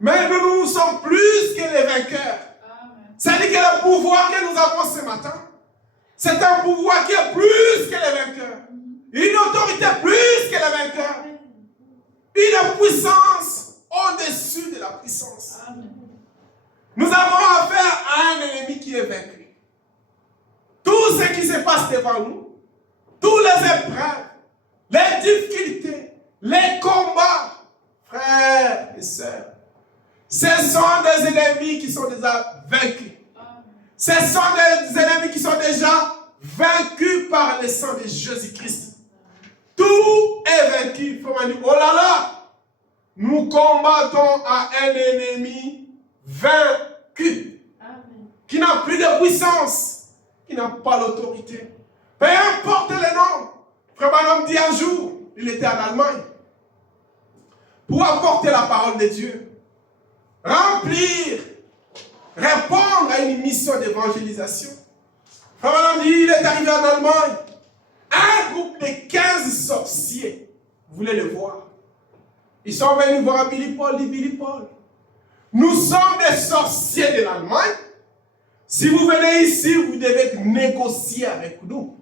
mais nous sommes plus que les vainqueurs. C'est-à-dire que le pouvoir que nous avons ce matin, c'est un pouvoir qui est plus que les vainqueurs. Une autorité plus que les vainqueurs. Une puissance au-dessus de la puissance. Nous avons affaire à un ennemi qui est vaincu. Tout ce qui se passe devant nous, tous les épreuves, les difficultés, les combats, frères et sœurs, ce sont des ennemis qui sont déjà vaincus. Ce sont des ennemis qui sont déjà vaincus par le sang de Jésus-Christ. Tout est vaincu. Il faut me dire, oh là là, nous combattons à un ennemi vaincu, qui n'a plus de puissance, qui n'a pas l'autorité. Peu importe le nom. Frère Branham dit un jour, il était en Allemagne, pour apporter la parole de Dieu, remplir, répondre à une mission d'évangélisation. Frère Branham dit, il est arrivé en Allemagne, un groupe de 15 sorciers voulait le voir. Ils sont venus voir Billy Paul, dit Billy Paul, nous sommes des sorciers de l'Allemagne. Si vous venez ici, vous devez négocier avec nous.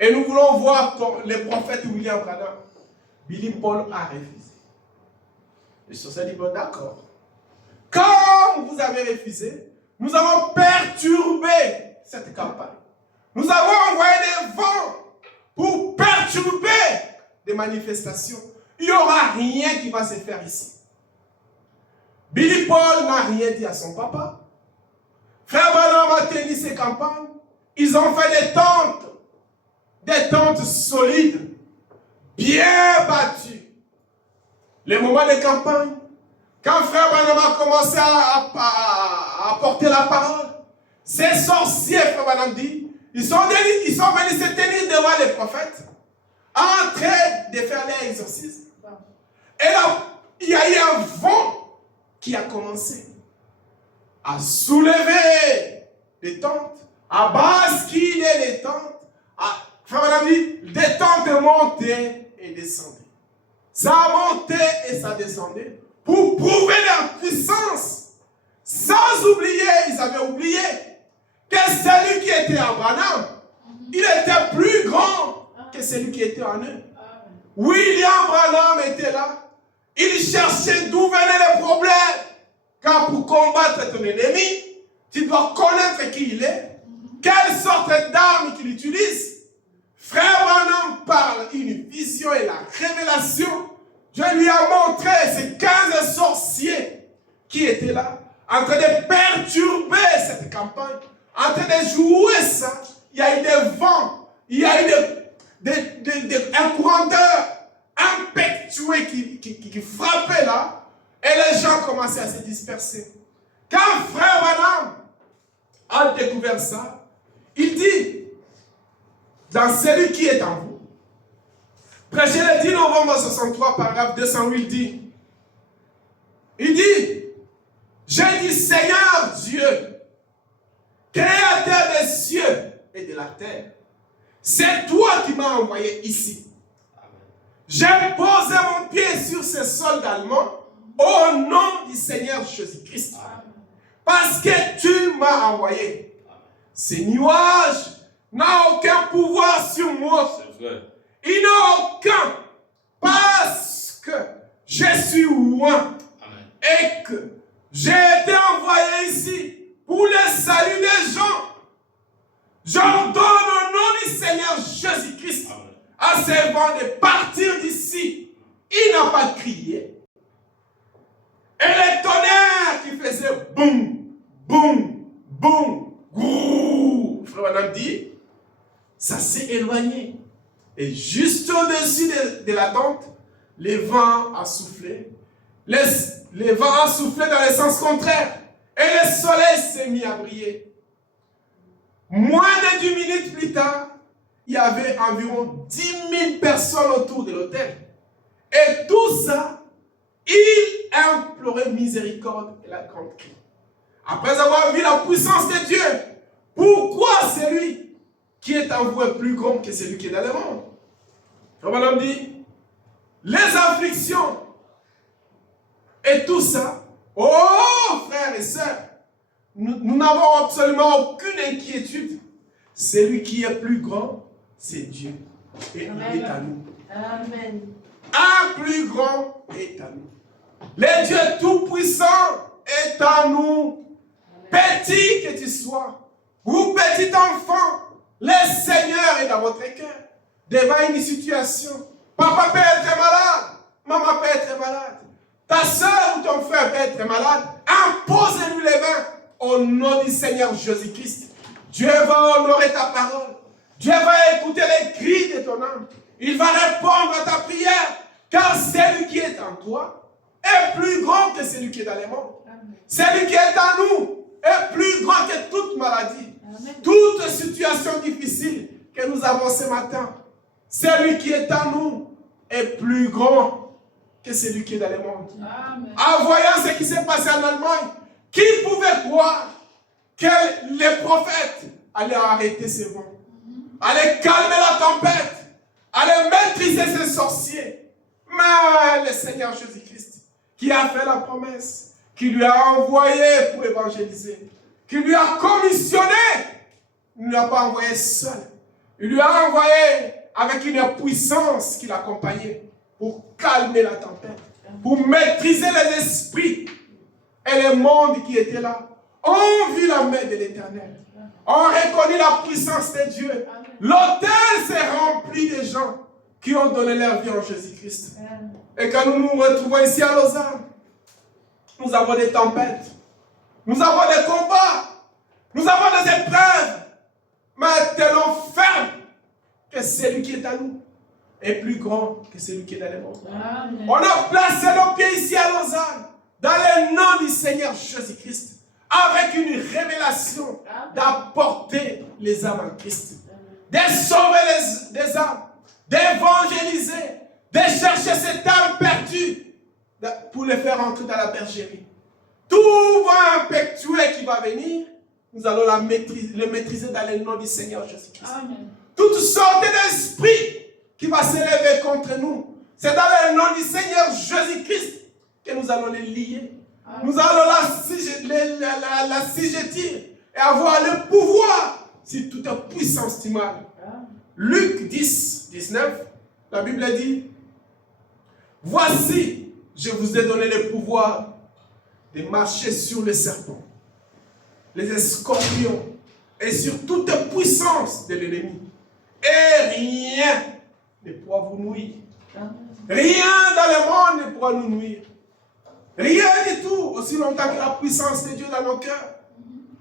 Et nous voulons voir le prophète William Branham. Billy Paul a refusé. Le sorcier dit, bon, d'accord. Comme vous avez refusé, nous avons perturbé cette campagne. Nous avons envoyé des vents pour perturber des manifestations. Il n'y aura rien qui va se faire ici. Billy Paul n'a rien dit à son papa. Frère Branham a tenu ses campagnes. Ils ont fait des tentes solides, bien battues. Les moments de campagne, quand Frère Branham a commencé à porter la parole, ces sorciers, Frère Branham dit, ils sont venus se tenir devant les prophètes, en train de faire leur exorcisme. Et là, il y a eu un vent qui a commencé à soulever les tentes, à basculer les tentes. Frère Branham dit, des tentes montaient et descendaient. Ça montait et ça descendait pour prouver leur puissance. Sans oublier, ils avaient oublié que celui qui était en Branham, il était plus grand que celui qui était en eux. William Branham était là. Il cherchait d'où venaient les problèmes. Car pour combattre ton ennemi, tu dois connaître qui il est, quelle sorte d'arme qu'il utilise. Frère Branham parle une vision et la révélation. Dieu lui a montré ces 15 sorciers qui étaient là, en train de perturber cette campagne, en train de jouer ça. Il y a eu des vents, il y a eu un courant d'air impétueux qui frappait là, et les gens commençaient à se disperser. Quand frère Branham a découvert ça, il dit, dans celui qui est en vous, prêché le 10 novembre 63, paragraphe 208, il dit, j'ai dit, Seigneur Dieu, créateur des cieux et de la terre, c'est toi qui m'as envoyé ici. J'ai posé mon pied sur ce sol allemand au nom du Seigneur Jésus-Christ. Parce que tu m'as envoyé. Ces nuages n'ont aucun pouvoir sur moi. Il n'a aucun. Parce que je suis loin. Et que j'ai été envoyé ici pour le salut des gens. J'ordonne au nom du Seigneur Jésus-Christ à ces vents de partir d'ici. Il n'a pas crié. Et le tonnerre qui faisait boum, boum, boum, grou. Frère Branham dit, ça s'est éloigné. Et juste au-dessus de la tente, les vents a soufflé. Les vents ont soufflé dans le sens contraire. Et le soleil s'est mis à briller. Moins de 10 minutes plus tard, il y avait environ 10 000 personnes autour de l'autel. Et tout ça, il implorait miséricorde et la grande cri. Après avoir vu la puissance de Dieu, pourquoi celui qui est en vous est plus grand que celui qui est dans le monde? Frère Branham dit, les afflictions et tout ça, oh frères et sœurs, nous n'avons absolument aucune inquiétude. Celui qui est plus grand, c'est Dieu. Et il est à nous. Amen. Un plus grand est à nous. Le Dieu tout-puissant est à nous. Petit que tu sois, ou petit enfant, le Seigneur est dans votre cœur. Devant une situation, papa peut être malade, maman peut être malade, ta soeur ou ton frère peut être malade, impose-lui les mains au nom du Seigneur Jésus-Christ. Dieu va honorer ta parole. Dieu va écouter les cris de ton âme. Il va répondre à ta prière, car celui qui est en toi est plus grand que celui qui est dans les mondes. Celui qui est en nous est plus grand que toute maladie, toute situation difficile que nous avons ce matin. Celui qui est en nous est plus grand que celui qui est dans les mondes. En voyant ce qui s'est passé en Allemagne, qui pouvait croire que les prophètes allaient arrêter ces vents, allaient calmer la tempête, allaient maîtriser ces sorciers? Mais le Seigneur Jésus-Christ, qui a fait la promesse, qui lui a envoyé pour évangéliser, qui lui a commissionné, il ne l'a pas envoyé seul. Il lui a envoyé avec une puissance qui l'accompagnait pour calmer la tempête, pour maîtriser les esprits. Et les mondes qui étaient là ont vu la main de l'Éternel, ont reconnu la puissance de Dieu. L'autel s'est rempli de gens qui ont donné leur vie en Jésus-Christ. Et quand nous nous retrouvons ici à Lausanne, nous avons des tempêtes, nous avons des combats, nous avons des épreuves, mais tenons ferme que celui qui est à nous est plus grand que celui qui est dans les mondes. On a placé nos pieds ici à Lausanne, dans le nom du Seigneur Jésus-Christ, avec une révélation d'apporter les âmes en Christ, de sauver des âmes, d'évangéliser, de chercher cette âme perdue pour les faire entrer dans la bergerie. Tout va impétuer qui va venir, nous allons le maîtriser dans le nom du Seigneur Jésus-Christ. Toutes sortes d'esprits qui vont s'élever contre nous, c'est dans le nom du Seigneur Jésus-Christ que nous allons les lier. Nous allons l'assujettir et avoir le pouvoir sur toute puissance du mal. Luc 10, 19, la Bible dit, voici, je vous ai donné le pouvoir de marcher sur les serpents, les scorpions et sur toute puissance de l'ennemi. Et rien ne pourra vous nuire. Rien dans le monde ne pourra nous nuire. Rien du tout, aussi longtemps que la puissance de Dieu dans nos cœurs,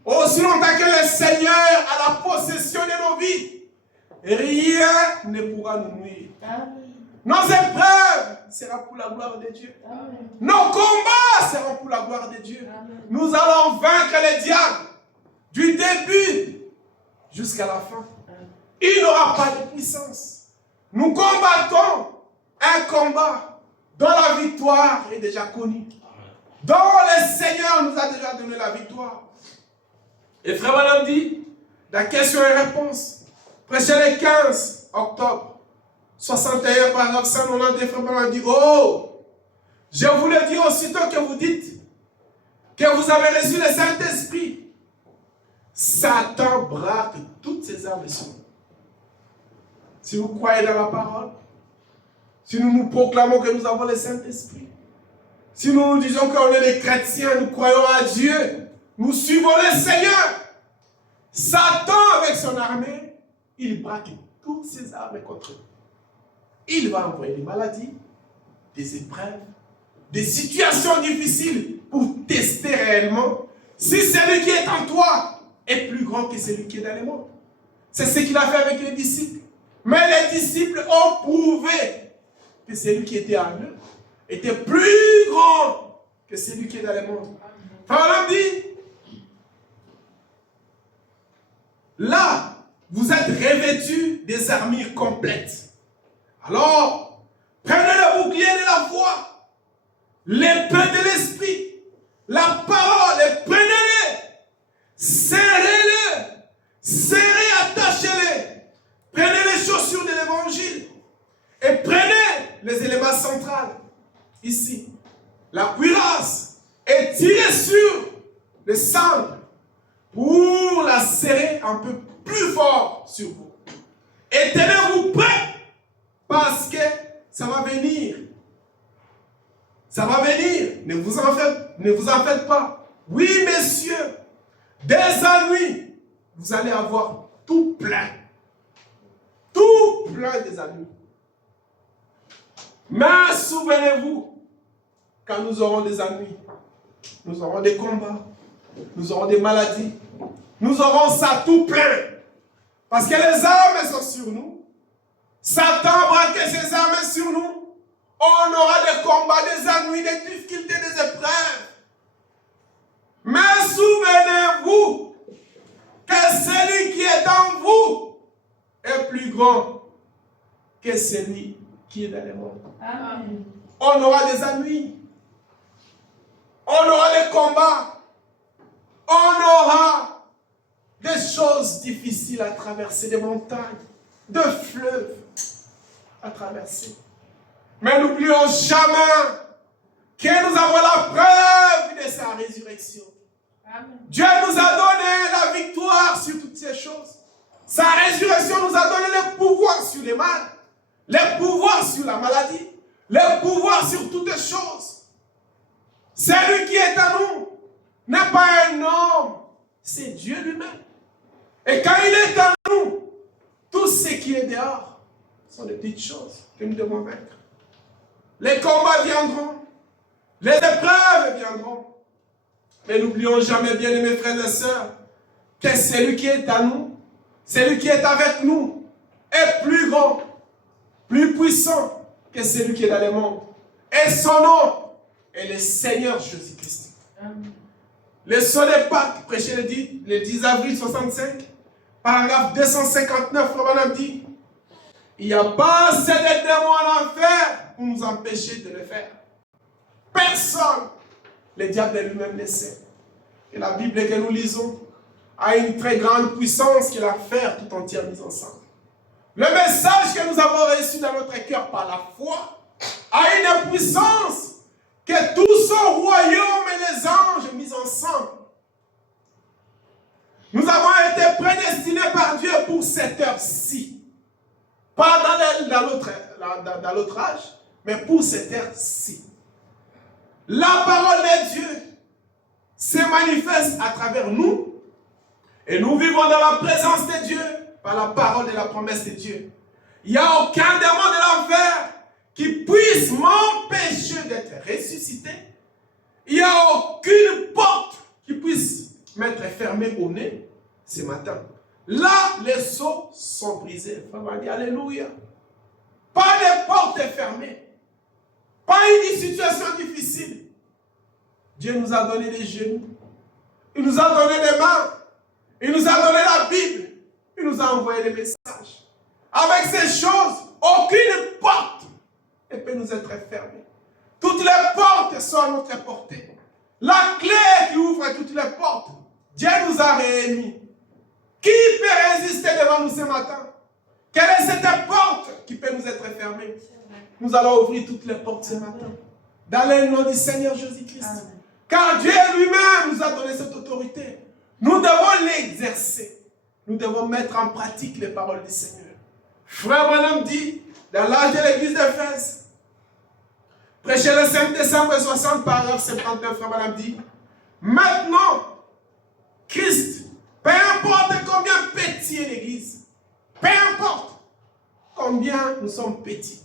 aussi longtemps que le Seigneur a la possession de nos vies, rien ne pourra nous nuire. Nos épreuves seront pour la gloire de Dieu. Nos combats seront pour la gloire de Dieu. Nous allons vaincre les diables du début jusqu'à la fin. Il n'aura pas de puissance. Nous combattons un combat dont la victoire est déjà connue. Dont le Seigneur nous a déjà donné la victoire. Et frère Madame dit, la question et réponse, prêché le 15 octobre 61, paragraphe 190, frère Madame dit, oh, je vous le dis aussitôt que vous dites que vous avez reçu le Saint-Esprit. Satan braque toutes ses armes sur nous. Si vous croyez dans la parole, si nous nous proclamons que nous avons le Saint-Esprit, si nous nous disons qu'on est des chrétiens, nous croyons à Dieu, nous suivons le Seigneur, Satan avec son armée, il braque toutes ses armes contre nous. Il va envoyer des maladies, des épreuves, des situations difficiles pour tester réellement si celui qui est en toi est plus grand que celui qui est dans le monde. C'est ce qu'il a fait avec les disciples. Mais les disciples ont prouvé que celui qui était en eux était plus grand que celui qui est dans le monde. Frère dit, là, vous êtes revêtus des armures complètes. Alors, prenez le bouclier de la foi, l'épée de l'esprit, la parole, et prenez-les, serrez-les, attachez-les, prenez les chaussures de l'évangile et prenez les éléments centraux, ici, la cuirasse, et tirez sur le sang pour la serrer un peu plus fort sur vous. Et tenez-vous prêts parce que ça va venir. Ça va venir. Ne vous en faites pas. Oui, messieurs, des ennuis, vous allez avoir tout plein. Tout plein des ennuis. Mais souvenez-vous, quand nous aurons des ennuis, nous aurons des combats, nous aurons des maladies, nous aurons ça tout plein. Parce que les armes sont sur nous. Satan braque ses armes sur nous. On aura des combats, des ennuis, des difficultés, des épreuves. Mais souvenez-vous que celui qui est en vous est plus grand que celui qui est dans le monde. Amen. On aura des ennuis. On aura des combats. On aura des choses difficiles à traverser, des montagnes, des fleuves à traverser. Mais n'oublions jamais que nous avons la preuve de sa résurrection. Amen. Dieu nous a donné la victoire sur toutes ces choses. Sa résurrection nous a donné le pouvoir sur les mal, le pouvoir sur la maladie, le pouvoir sur toutes les choses. Celui qui est en nous n'est pas un homme, c'est Dieu lui-même. Et quand il est en nous, tout ce qui est dehors sont des petites choses que nous devons vaincre. Les combats viendront, les épreuves viendront. Mais n'oublions jamais, bien mes frères et sœurs, que celui qui est à nous, celui qui est avec nous, est plus grand, plus puissant que celui qui est dans le monde. Et son nom est le Seigneur Jésus-Christ. Le sceau de Pâques, prêché le 10 avril 65, paragraphe 259, Romain dit, il n'y a pas assez de démons en enfer pour nous empêcher de le faire. Personne. Le diable lui-même le sait. Et la Bible que nous lisons a une très grande puissance qui la fait tout entière mise ensemble. Le message que nous avons reçu dans notre cœur par la foi a une puissance que tout son royaume et les anges mis ensemble. Nous avons été prédestinés par Dieu pour cette heure-ci. Pas dans l'autre âge, mais pour cette heure-ci. La parole de Dieu se manifeste à travers nous et nous vivons dans la présence de Dieu par la parole et la promesse de Dieu. Il n'y a aucun démon de l'enfer qui puisse m'empêcher d'être ressuscité. Il n'y a aucune porte qui puisse m'être fermée au nez ce matin. Là, les sceaux sont brisés. Alléluia. Pas de porte fermée. Pas une situation difficile. Dieu nous a donné des genoux, Il nous a donné des mains. Il nous a donné la Bible. Il nous a envoyé des messages. Avec ces choses, aucune porte ne peut nous être fermée. Toutes les portes sont à notre portée. La clé qui ouvre toutes les portes, Dieu nous a réunis. Qui peut résister devant nous ce matin? Quelle est cette porte qui peut nous être fermée? Nous allons ouvrir toutes les portes ce matin. Dans le nom du Seigneur Jésus-Christ. Car Dieu lui-même nous a donné cette autorité. Nous devons l'exercer. Nous devons mettre en pratique les paroles du Seigneur. Frère Branham dit, dans l'âge de l'église d'Éphèse, prêché le 5 décembre 60, paragraphe 59, Frère Branham dit, maintenant, Christ, peu importe combien petit est l'église, peu importe combien nous sommes petits,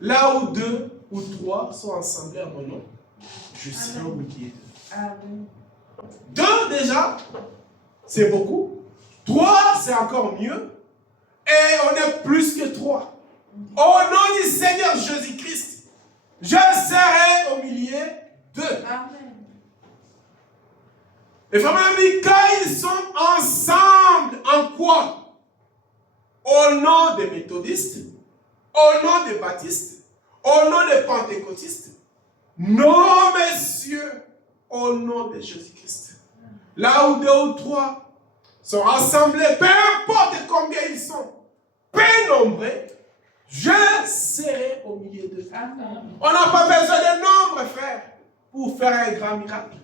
là où 2 ou 3 sont ensemble à mon nom, je serai au milieu d'eux. 2 déjà, c'est beaucoup. 3, c'est encore mieux. Et on est plus que 3. Au nom du Seigneur Jésus-Christ, je serai au milieu d'eux. Les femmes m'ont dit, quand ils sont ensemble, en quoi? Au nom des méthodistes, au nom des baptistes, au nom des pentecôtistes. Non, messieurs, au nom de Jésus-Christ. Là où 2 ou 3 sont rassemblés, peu importe combien ils sont, peu nombreux, je serai au milieu d'eux. On n'a pas besoin de nombre, frère, pour faire un grand miracle.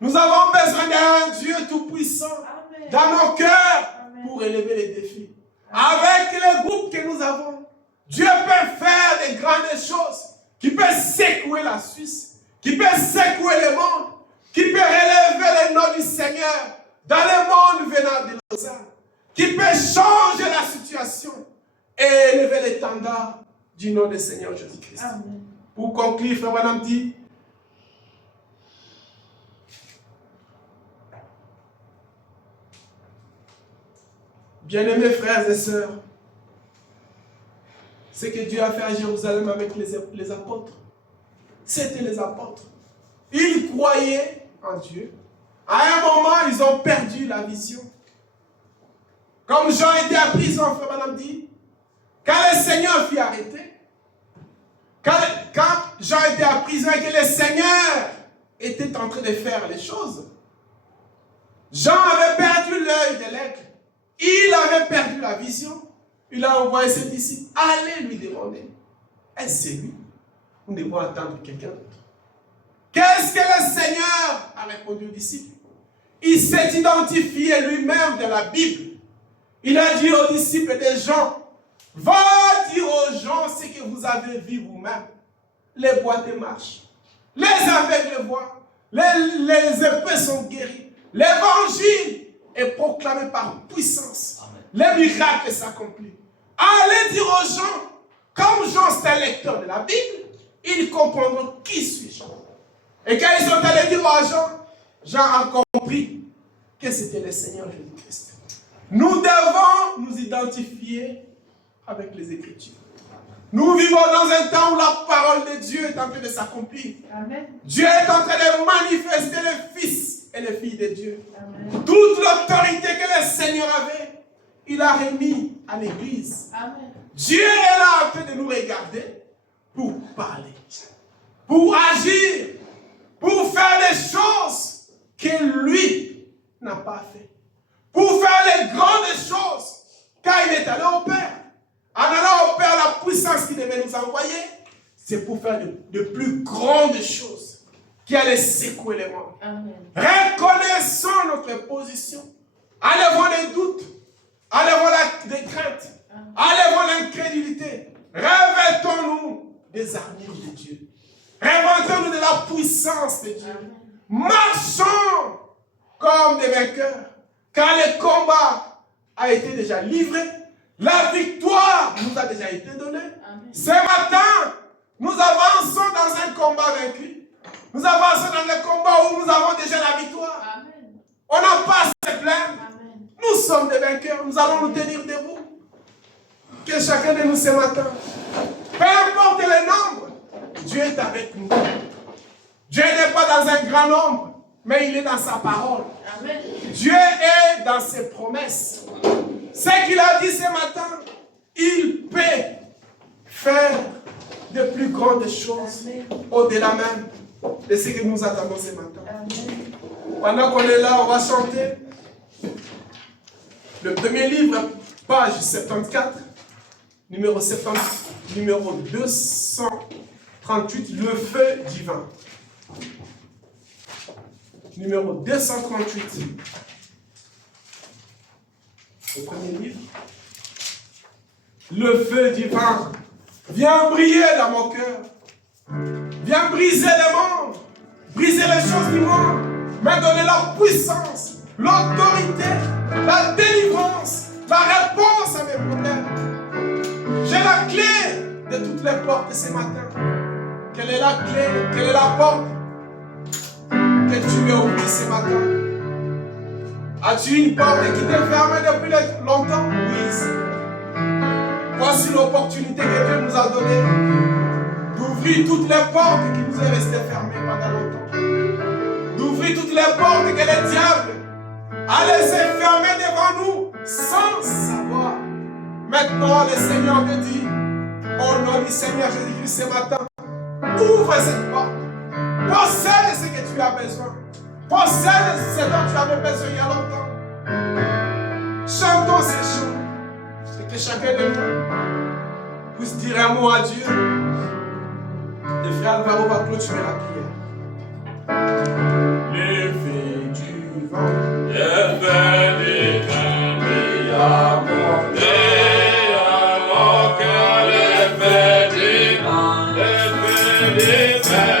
Nous avons besoin d'un Dieu tout-puissant dans nos cœurs pour élever les défis. Avec les groupes que nous avons, Dieu peut faire des grandes choses, qui peut secouer la Suisse, qui peut secouer le monde, qui peut relever le nom du Seigneur dans le monde venant de Lausanne, qui peut changer la situation et élever l'étendard du nom du Seigneur Jésus-Christ. Pour conclure, Frère Branham dit, bien-aimés frères et sœurs, ce que Dieu a fait à Jérusalem avec les apôtres, c'était les apôtres. Ils croyaient en Dieu. À un moment, ils ont perdu la vision. Comme Jean était en prison, Frère Branham dit, quand le Seigneur fut arrêté, quand Jean était en prison et que le Seigneur était en train de faire les choses, Jean avait perdu l'œil de l'aigle. Il avait perdu la vision. Il a envoyé ses disciples. Allez lui demander. Est-ce que c'est lui? Nous devons attendre quelqu'un d'autre. Qu'est-ce que le Seigneur a répondu aux disciples? Il s'est identifié lui-même dans la Bible. Il a dit aux disciples de Jean, va dire aux gens ce que vous avez vu vous-même. Les boiteux marchent. Les aveugles voient. Les épées sont guéris. L'évangile est proclamé par puissance. Les miracles s'accomplissent. Allez dire aux gens, comme Jean c'est un lecteur de la Bible, ils comprendront qui suis Jean. Et quand ils sont allés dire à Jean, Jean a compris que c'était le Seigneur Jésus-Christ. Nous devons nous identifier avec les Écritures. Nous vivons dans un temps où la parole de Dieu est en train de s'accomplir. Dieu est en train de manifester le Fils et les filles de Dieu. Amen. Toute l'autorité que le Seigneur avait, il a remis à l'Église. Dieu est là en train de nous regarder pour parler, pour agir, pour faire les choses que lui n'a pas fait, pour faire les grandes choses quand il est allé au Père. En allant au Père, la puissance qu'il devait nous envoyer, c'est pour faire de plus grandes choses qui allaient secouer les mondes. Reconnaissons notre position. Enlevons les doutes, enlevons les craintes, enlevons l'incrédulité. Revêtons-nous des armures de Dieu. Revêtons-nous de la puissance de Dieu. Marchons comme des vainqueurs, car le combat a été déjà livré. La victoire nous a déjà été donnée. Amen. Ce matin, nous avançons dans un combat vaincu. Nous avançons dans un combat où nous avons déjà la victoire. Amen. On n'a pas à se plaindre. Amen. Nous sommes des vainqueurs. Nous allons nous tenir debout. Que chacun de nous ce matin, peu importe le nombre, Dieu est avec nous. Dieu n'est pas dans un grand nombre, mais il est dans sa parole. Amen. Dieu est dans ses promesses. Ce qu'il a dit ce matin, il peut faire de plus grandes choses, au-delà même de ce que nous attendons ce matin. Amen. Pendant qu'on est là, on va chanter le premier livre, page 74, numéro 238, le feu divin. Numéro 238. Le premier livre. Le feu divin. Viens briller dans mon cœur. Viens briser le monde. Briser les choses du monde. Mais donner leur puissance, l'autorité, la délivrance, la réponse à mes problèmes. J'ai la clé de toutes les portes ce matin. Quelle est la clé? Quelle est la porte que tu veux ouvrir ce matin? As-tu une porte qui t'est fermée depuis longtemps? Oui, Seigneur. Voici l'opportunité que Dieu nous a donnée d'ouvrir toutes les portes qui nous est restées fermées pendant longtemps. D'ouvrir toutes les portes que le diable a laissées fermées devant nous sans savoir. Maintenant, le Seigneur te dit, au nom du Seigneur Jésus-Christ ce matin, ouvre cette porte. Possède ce que tu as besoin. Possède ce dont tu avais besoin il y a longtemps. Chantons ces chants. Et que chacun de nous puisse dire un mot à Dieu. Et frère Alvaro va clôturer la prière. L'effet du vent. L'effet du vent brille à mon cœur, l'effet du vent, l'effet du vent.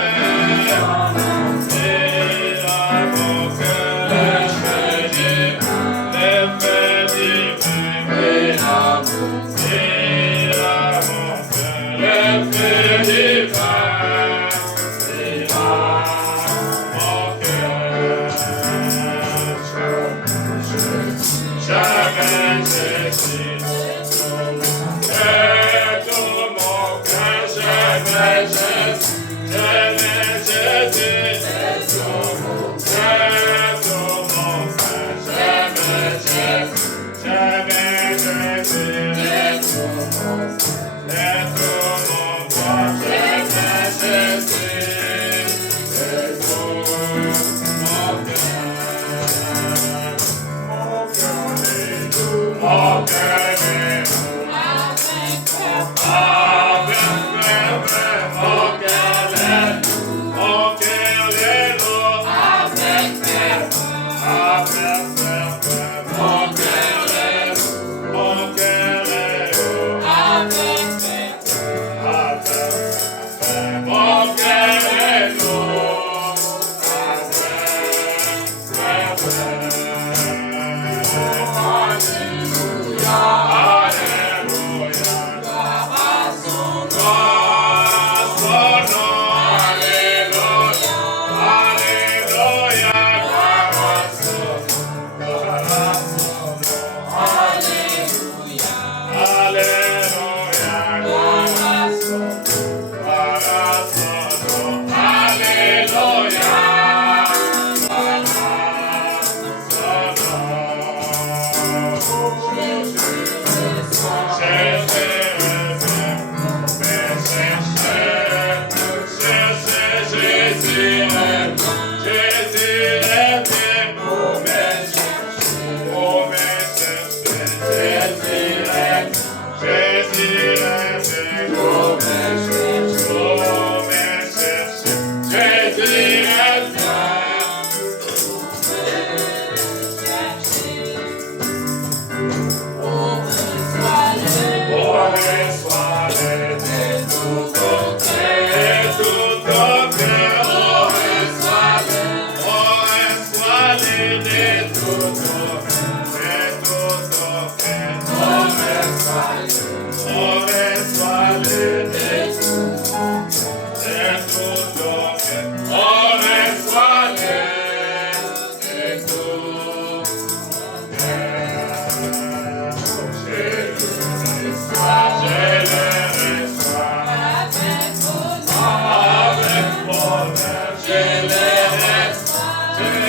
Je les reçois.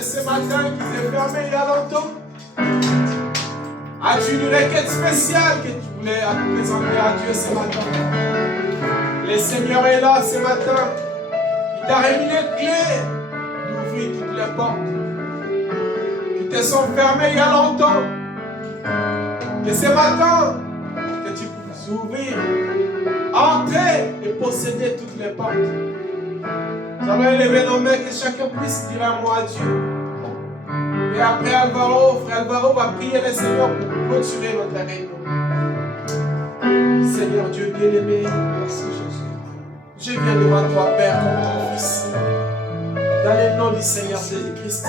Ce matin qui t'est fermé il y a longtemps? As-tu une requête spéciale que tu voulais présenter à Dieu ce matin? Le Seigneur est là ce matin. Il t'a remis les clés d'ouvrir toutes les portes qui te sont fermées il y a longtemps. Que ce matin, que tu puisses ouvrir, entrer et posséder toutes les portes. Nous allons élever nos mains, que chacun puisse dire un mot à Dieu. Et après Alvaro, frère Alvaro va prier le Seigneur pour clôturer notre réunion. Seigneur Dieu bien-aimé, merci Jésus. Je viens devant toi, Père, comme ton Fils. Dans le nom du Seigneur Jésus-Christ,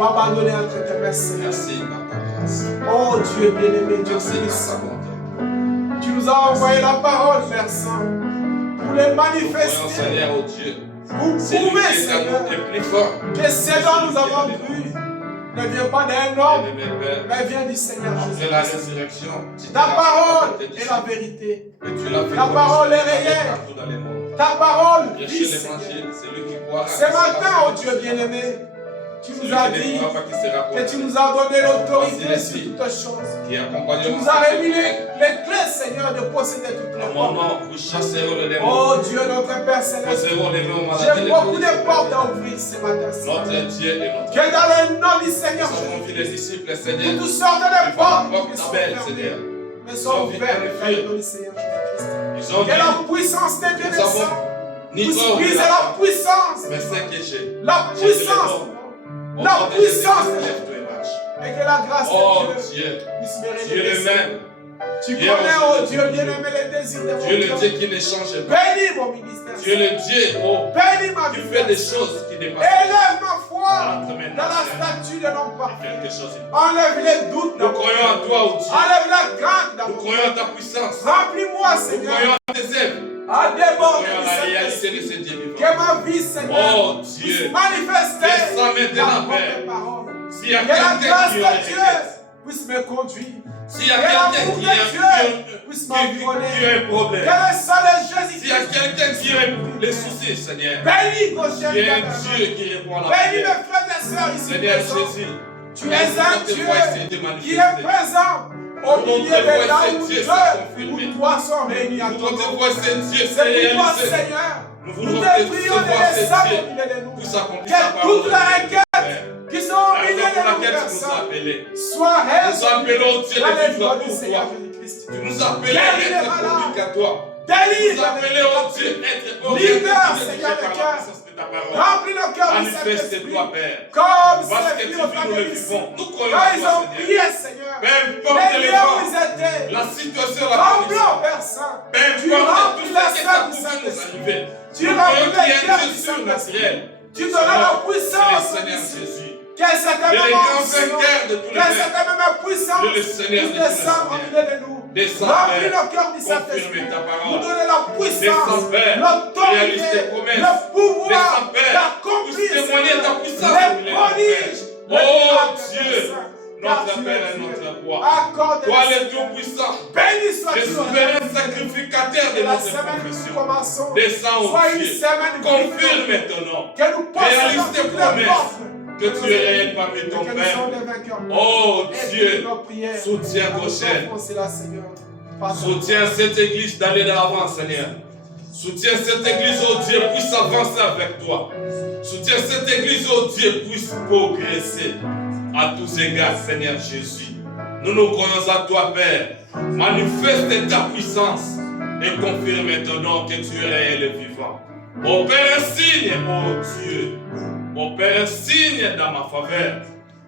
m'abandonner entre tes mains, Seigneur. Merci par ta grâce. Oh Dieu bien-aimé, Dieu Merci par Fils. ta bonté. Tu nous as envoyé la parole, Père Saint, pour les Voyons, manifester. Seigneur, oh Dieu. Vous C'est lui pouvez, qui est à Seigneur, nous est plus fort. que ce dont nous avons cru ne vient pas d'un homme, Bien-aimé Père, mais vient du Seigneur après la Jésus. résurrection, tu Ta t'es parole rappelé de tes est la vérité. Et tu l'as fait Ta parole est connaître réelle. partout dans le monde. Ta parole Prêcher vit, Seigneur. l'évangile, c'est lui qui croira. Ce matin, oh Dieu bien-aimé, tu nous as dit que tu nous as donné l'autorité sur toutes choses. qui Tu accompagneront nous as remis les clés, Seigneur, de posséder toutes les À mon portes. nom, vous chasserez le démon. Oh Dieu, notre Père Céleste, Poseront les mains aux malades. j'ai beaucoup de portes à ouvrir ce matin, Seigneur. Notre Dieu et notre Que dans le nom du Seigneur Nous avons vu les Jésus, disciples, que Seigneur. toutes sortes de portes qui Porte sont belle, fermées, Seigneur. mais sont ouvertes dans le nom du Seigneur Jésus-Christ. Ils ont Que la dit, puissance des dieux nous des avons saints ni puisse corps ni briser la la puissance, mais c'est que j'ai. la puissance, la puissance de Dieu. Jésus. Et que la grâce Oh de Dieu Dieu, puisse me Dieu révéler. le même, Tu Dieu connais, oh aussi, Dieu bien-aimé, les désirs de mon Dieu le cœur. Dieu qui ne change pas, Bénis mon ministère. Dieu le Dieu oh, Bénis ma qui vie. fait des choses qui dépassent Élève ma foi notre main dans la naturelle. statue de l'homme parfait. Quelque chose. Enlève les doutes Nous dans mon croyons en cœur. toi, oh Dieu. Enlève la crainte dans Nous mon croyons en cœur. ta puissance. Remplis-moi, Nous Seigneur, croyons en tes œuvres. à Nous déborder croyons en du la réalité Saint-Esprit. de ce Dieu vivant. Que ma vie, Seigneur, Oh puisse Dieu, manifester descends maintenant, ta Père. propre parole. S'il y a Que la quelqu'un grâce qui de aurait Dieu regrette, puisse me conduire. s'il y a Que quelqu'un l'amour qui de Dieu a puisse qui a m'environner. un problème, Que le sang de s'il y a Jésus-Christ quelqu'un qui a les soucis, Seigneur, bénis vos tu chers es un frères. Dieu qui répond à la Bénis prière. mes frères et sœurs ici Seigneur présents. Jésus, Tu es un Dieu qui est manifester. présent au milieu de là où Dieu deux s'est ou trois sont réunis à Nous ton voudrons te nom. voir ce Dieu se C'est pourquoi, réaliser. Seigneur, Nous nous voudrons te te prions de voir ce descendre Dieu au milieu de nous. pour s'accomplir ta Que parole. toutes les requêtes qui sont au La milieu raison pour de nous, laquelle tu nous as personnes, appelés. soient Nous appelons résolues Dieu dans de le vivre nom du pour Seigneur toi. Jésus-Christ. Tu nous appelles Guéris à les être malades. communicatoire. Tu Délivre nous appelles, oh Dieu, être orienté Libère, dirigé Seigneur, par le la cœur. puissance de ta parole. Remplis nos cœurs de Saint-Esprit. Manifeste-toi, Père. Comme Parce que c'est tu fait au vis, temps nous de le vivons. Nous croyons Quand en ils toi, ont Seigneur. prié, Seigneur, Peu importe les les lieux où vents, ils étaient, la situation, la tremblant, condition. Père Saint. Peu Tu importe remplis tout la ce qui salle a du pouvait nous Saint-Esprit. arriver. Tu Nous remplis croyons qu'il y le a un cœur Dieu du surnaturel. Tu donnes la C'est puissance le au Seigneur disciples. Jésus. Que cette Et les même grands onction, vainqueurs de tous que les cette vainqueurs. même puissance Le Seigneur puisse de tous les descendre au Seigneurs. milieu de nous. Descends, Remplis Père. nos cœurs du Saint-Esprit. Confirme ta Nous parole. donner la puissance, Descends, Père. l'autorité, Réalise tes promesses. le pouvoir Descends, Père. d'accomplir Pour témoigner ta puissance, les Seigneur, prodiges. Père. les Oh miracles, Dieu, Père Saint. notre Car tu Père es et Dieu. notre roi. Accorde Toi le Tout-Puissant, béni le sois-tu souverain sacrificateur de de la notre semaine que nous confession. commençons. Descends, oh Sois une Dieu. semaine Confirme victorieuse. ton nom. Que nous Réalise possédons tes toutes les promesses. portes. Que tu es réel parmi Et ton que nous Père. sommes des vainqueurs. Oh Et Dieu, nos prières. soutiens vos chaînes. C'est là, Seigneur. Pardon. Soutiens cette église d'aller de l'avant, Seigneur. Soutiens cette église, oh Dieu, puisse avancer avec toi. Soutiens cette église, oh Dieu, puisse progresser à tous égards, Seigneur Jésus. Nous nous croyons à toi, Père. Manifeste ta puissance et confirme ton nom que tu es réel et vivant. Opère un signe, oh Dieu. Opère un signe dans ma faveur,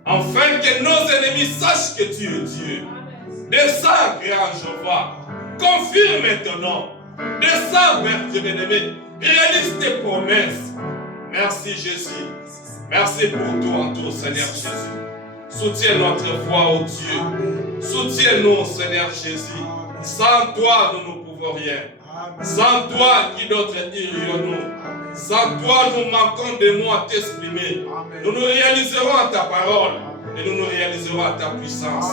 afin que nos ennemis sachent que tu es Dieu. Descends, grand Jéhovah. Confirme ton nom. Descends, Père Dieu bien-aimé. Réalise tes promesses. Merci, Jésus. Merci pour tout en tout, Seigneur Jésus. Soutiens notre foi, ô Dieu. Soutiens-nous, Seigneur Jésus. Sans toi, nous ne pouvons rien. Sans toi, qui d'autre irions-nous? Sans toi, nous manquons de mots à t'exprimer. Nous nous réaliserons à ta parole et nous nous réaliserons à ta puissance.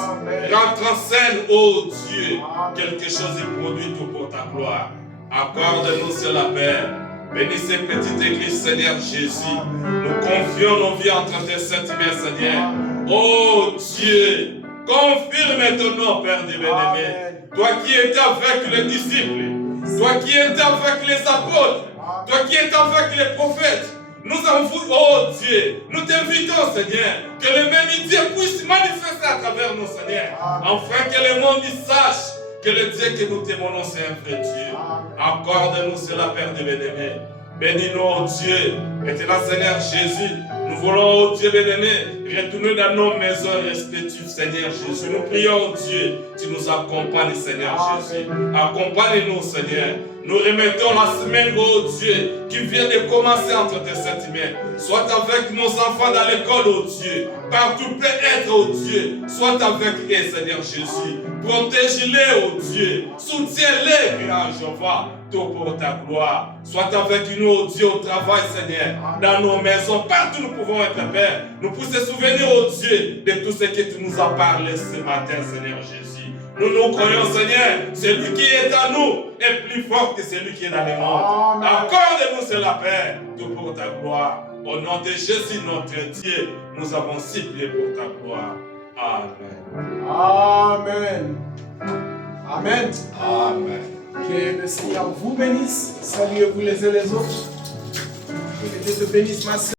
Rentre en scène, ô Dieu, quelque chose est produit tout pour ta gloire. Accorde-nous sur la paix. Bénis cette petite église, Seigneur Jésus. Nous confions nos vies entre tes saintes mains, Seigneur. Ô Dieu, confirme ton nom, Père de bien-aimé. Toi qui étais avec les disciples, toi qui étais avec les apôtres, toi qui étais avec les prophètes, nous avons voulu, oh Dieu, nous t'invitons, Seigneur, que le même Dieu puisse manifester à travers nous, Seigneur, afin que le monde sache que le Dieu que nous témoignons, c'est un vrai Dieu. Accorde-nous cela, Père de bien-aimé. Bénis-nous, oh Dieu. Maintenant, Seigneur Jésus, nous voulons, oh Dieu bien-aimé, retourner dans nos maisons respectives, Seigneur Jésus. Nous prions, oh Dieu, tu nous accompagnes, Seigneur Jésus. Accompagne-nous, Seigneur. Nous remettons la semaine, oh Dieu, qui vient de commencer entre tes saintes mains. Sois avec nos enfants dans l'école, oh Dieu. Partout peut être, oh Dieu. Sois avec eux, Seigneur Jésus. Protège-les, oh Dieu. Soutiens-les, grand Jéhovah. Tout pour ta gloire. Sois avec nous, oh Dieu, au travail, Seigneur. Dans nos maisons, partout nous pouvons être, Père. Nous pouvons se souvenir, oh Dieu, de tout ce que tu nous as parlé ce matin, Seigneur Jésus. Nous nous croyons, Seigneur, celui qui est à nous est plus fort que celui qui est dans le monde. Accorde-nous cela, Père, tout pour ta gloire. Au nom de Jésus, notre Dieu, nous avons supplié pour ta gloire. Amen. Amen. Amen. Amen. Que le Seigneur vous bénisse. Saluez-vous les uns les autres. Que Dieu te bénisse, ma sœur.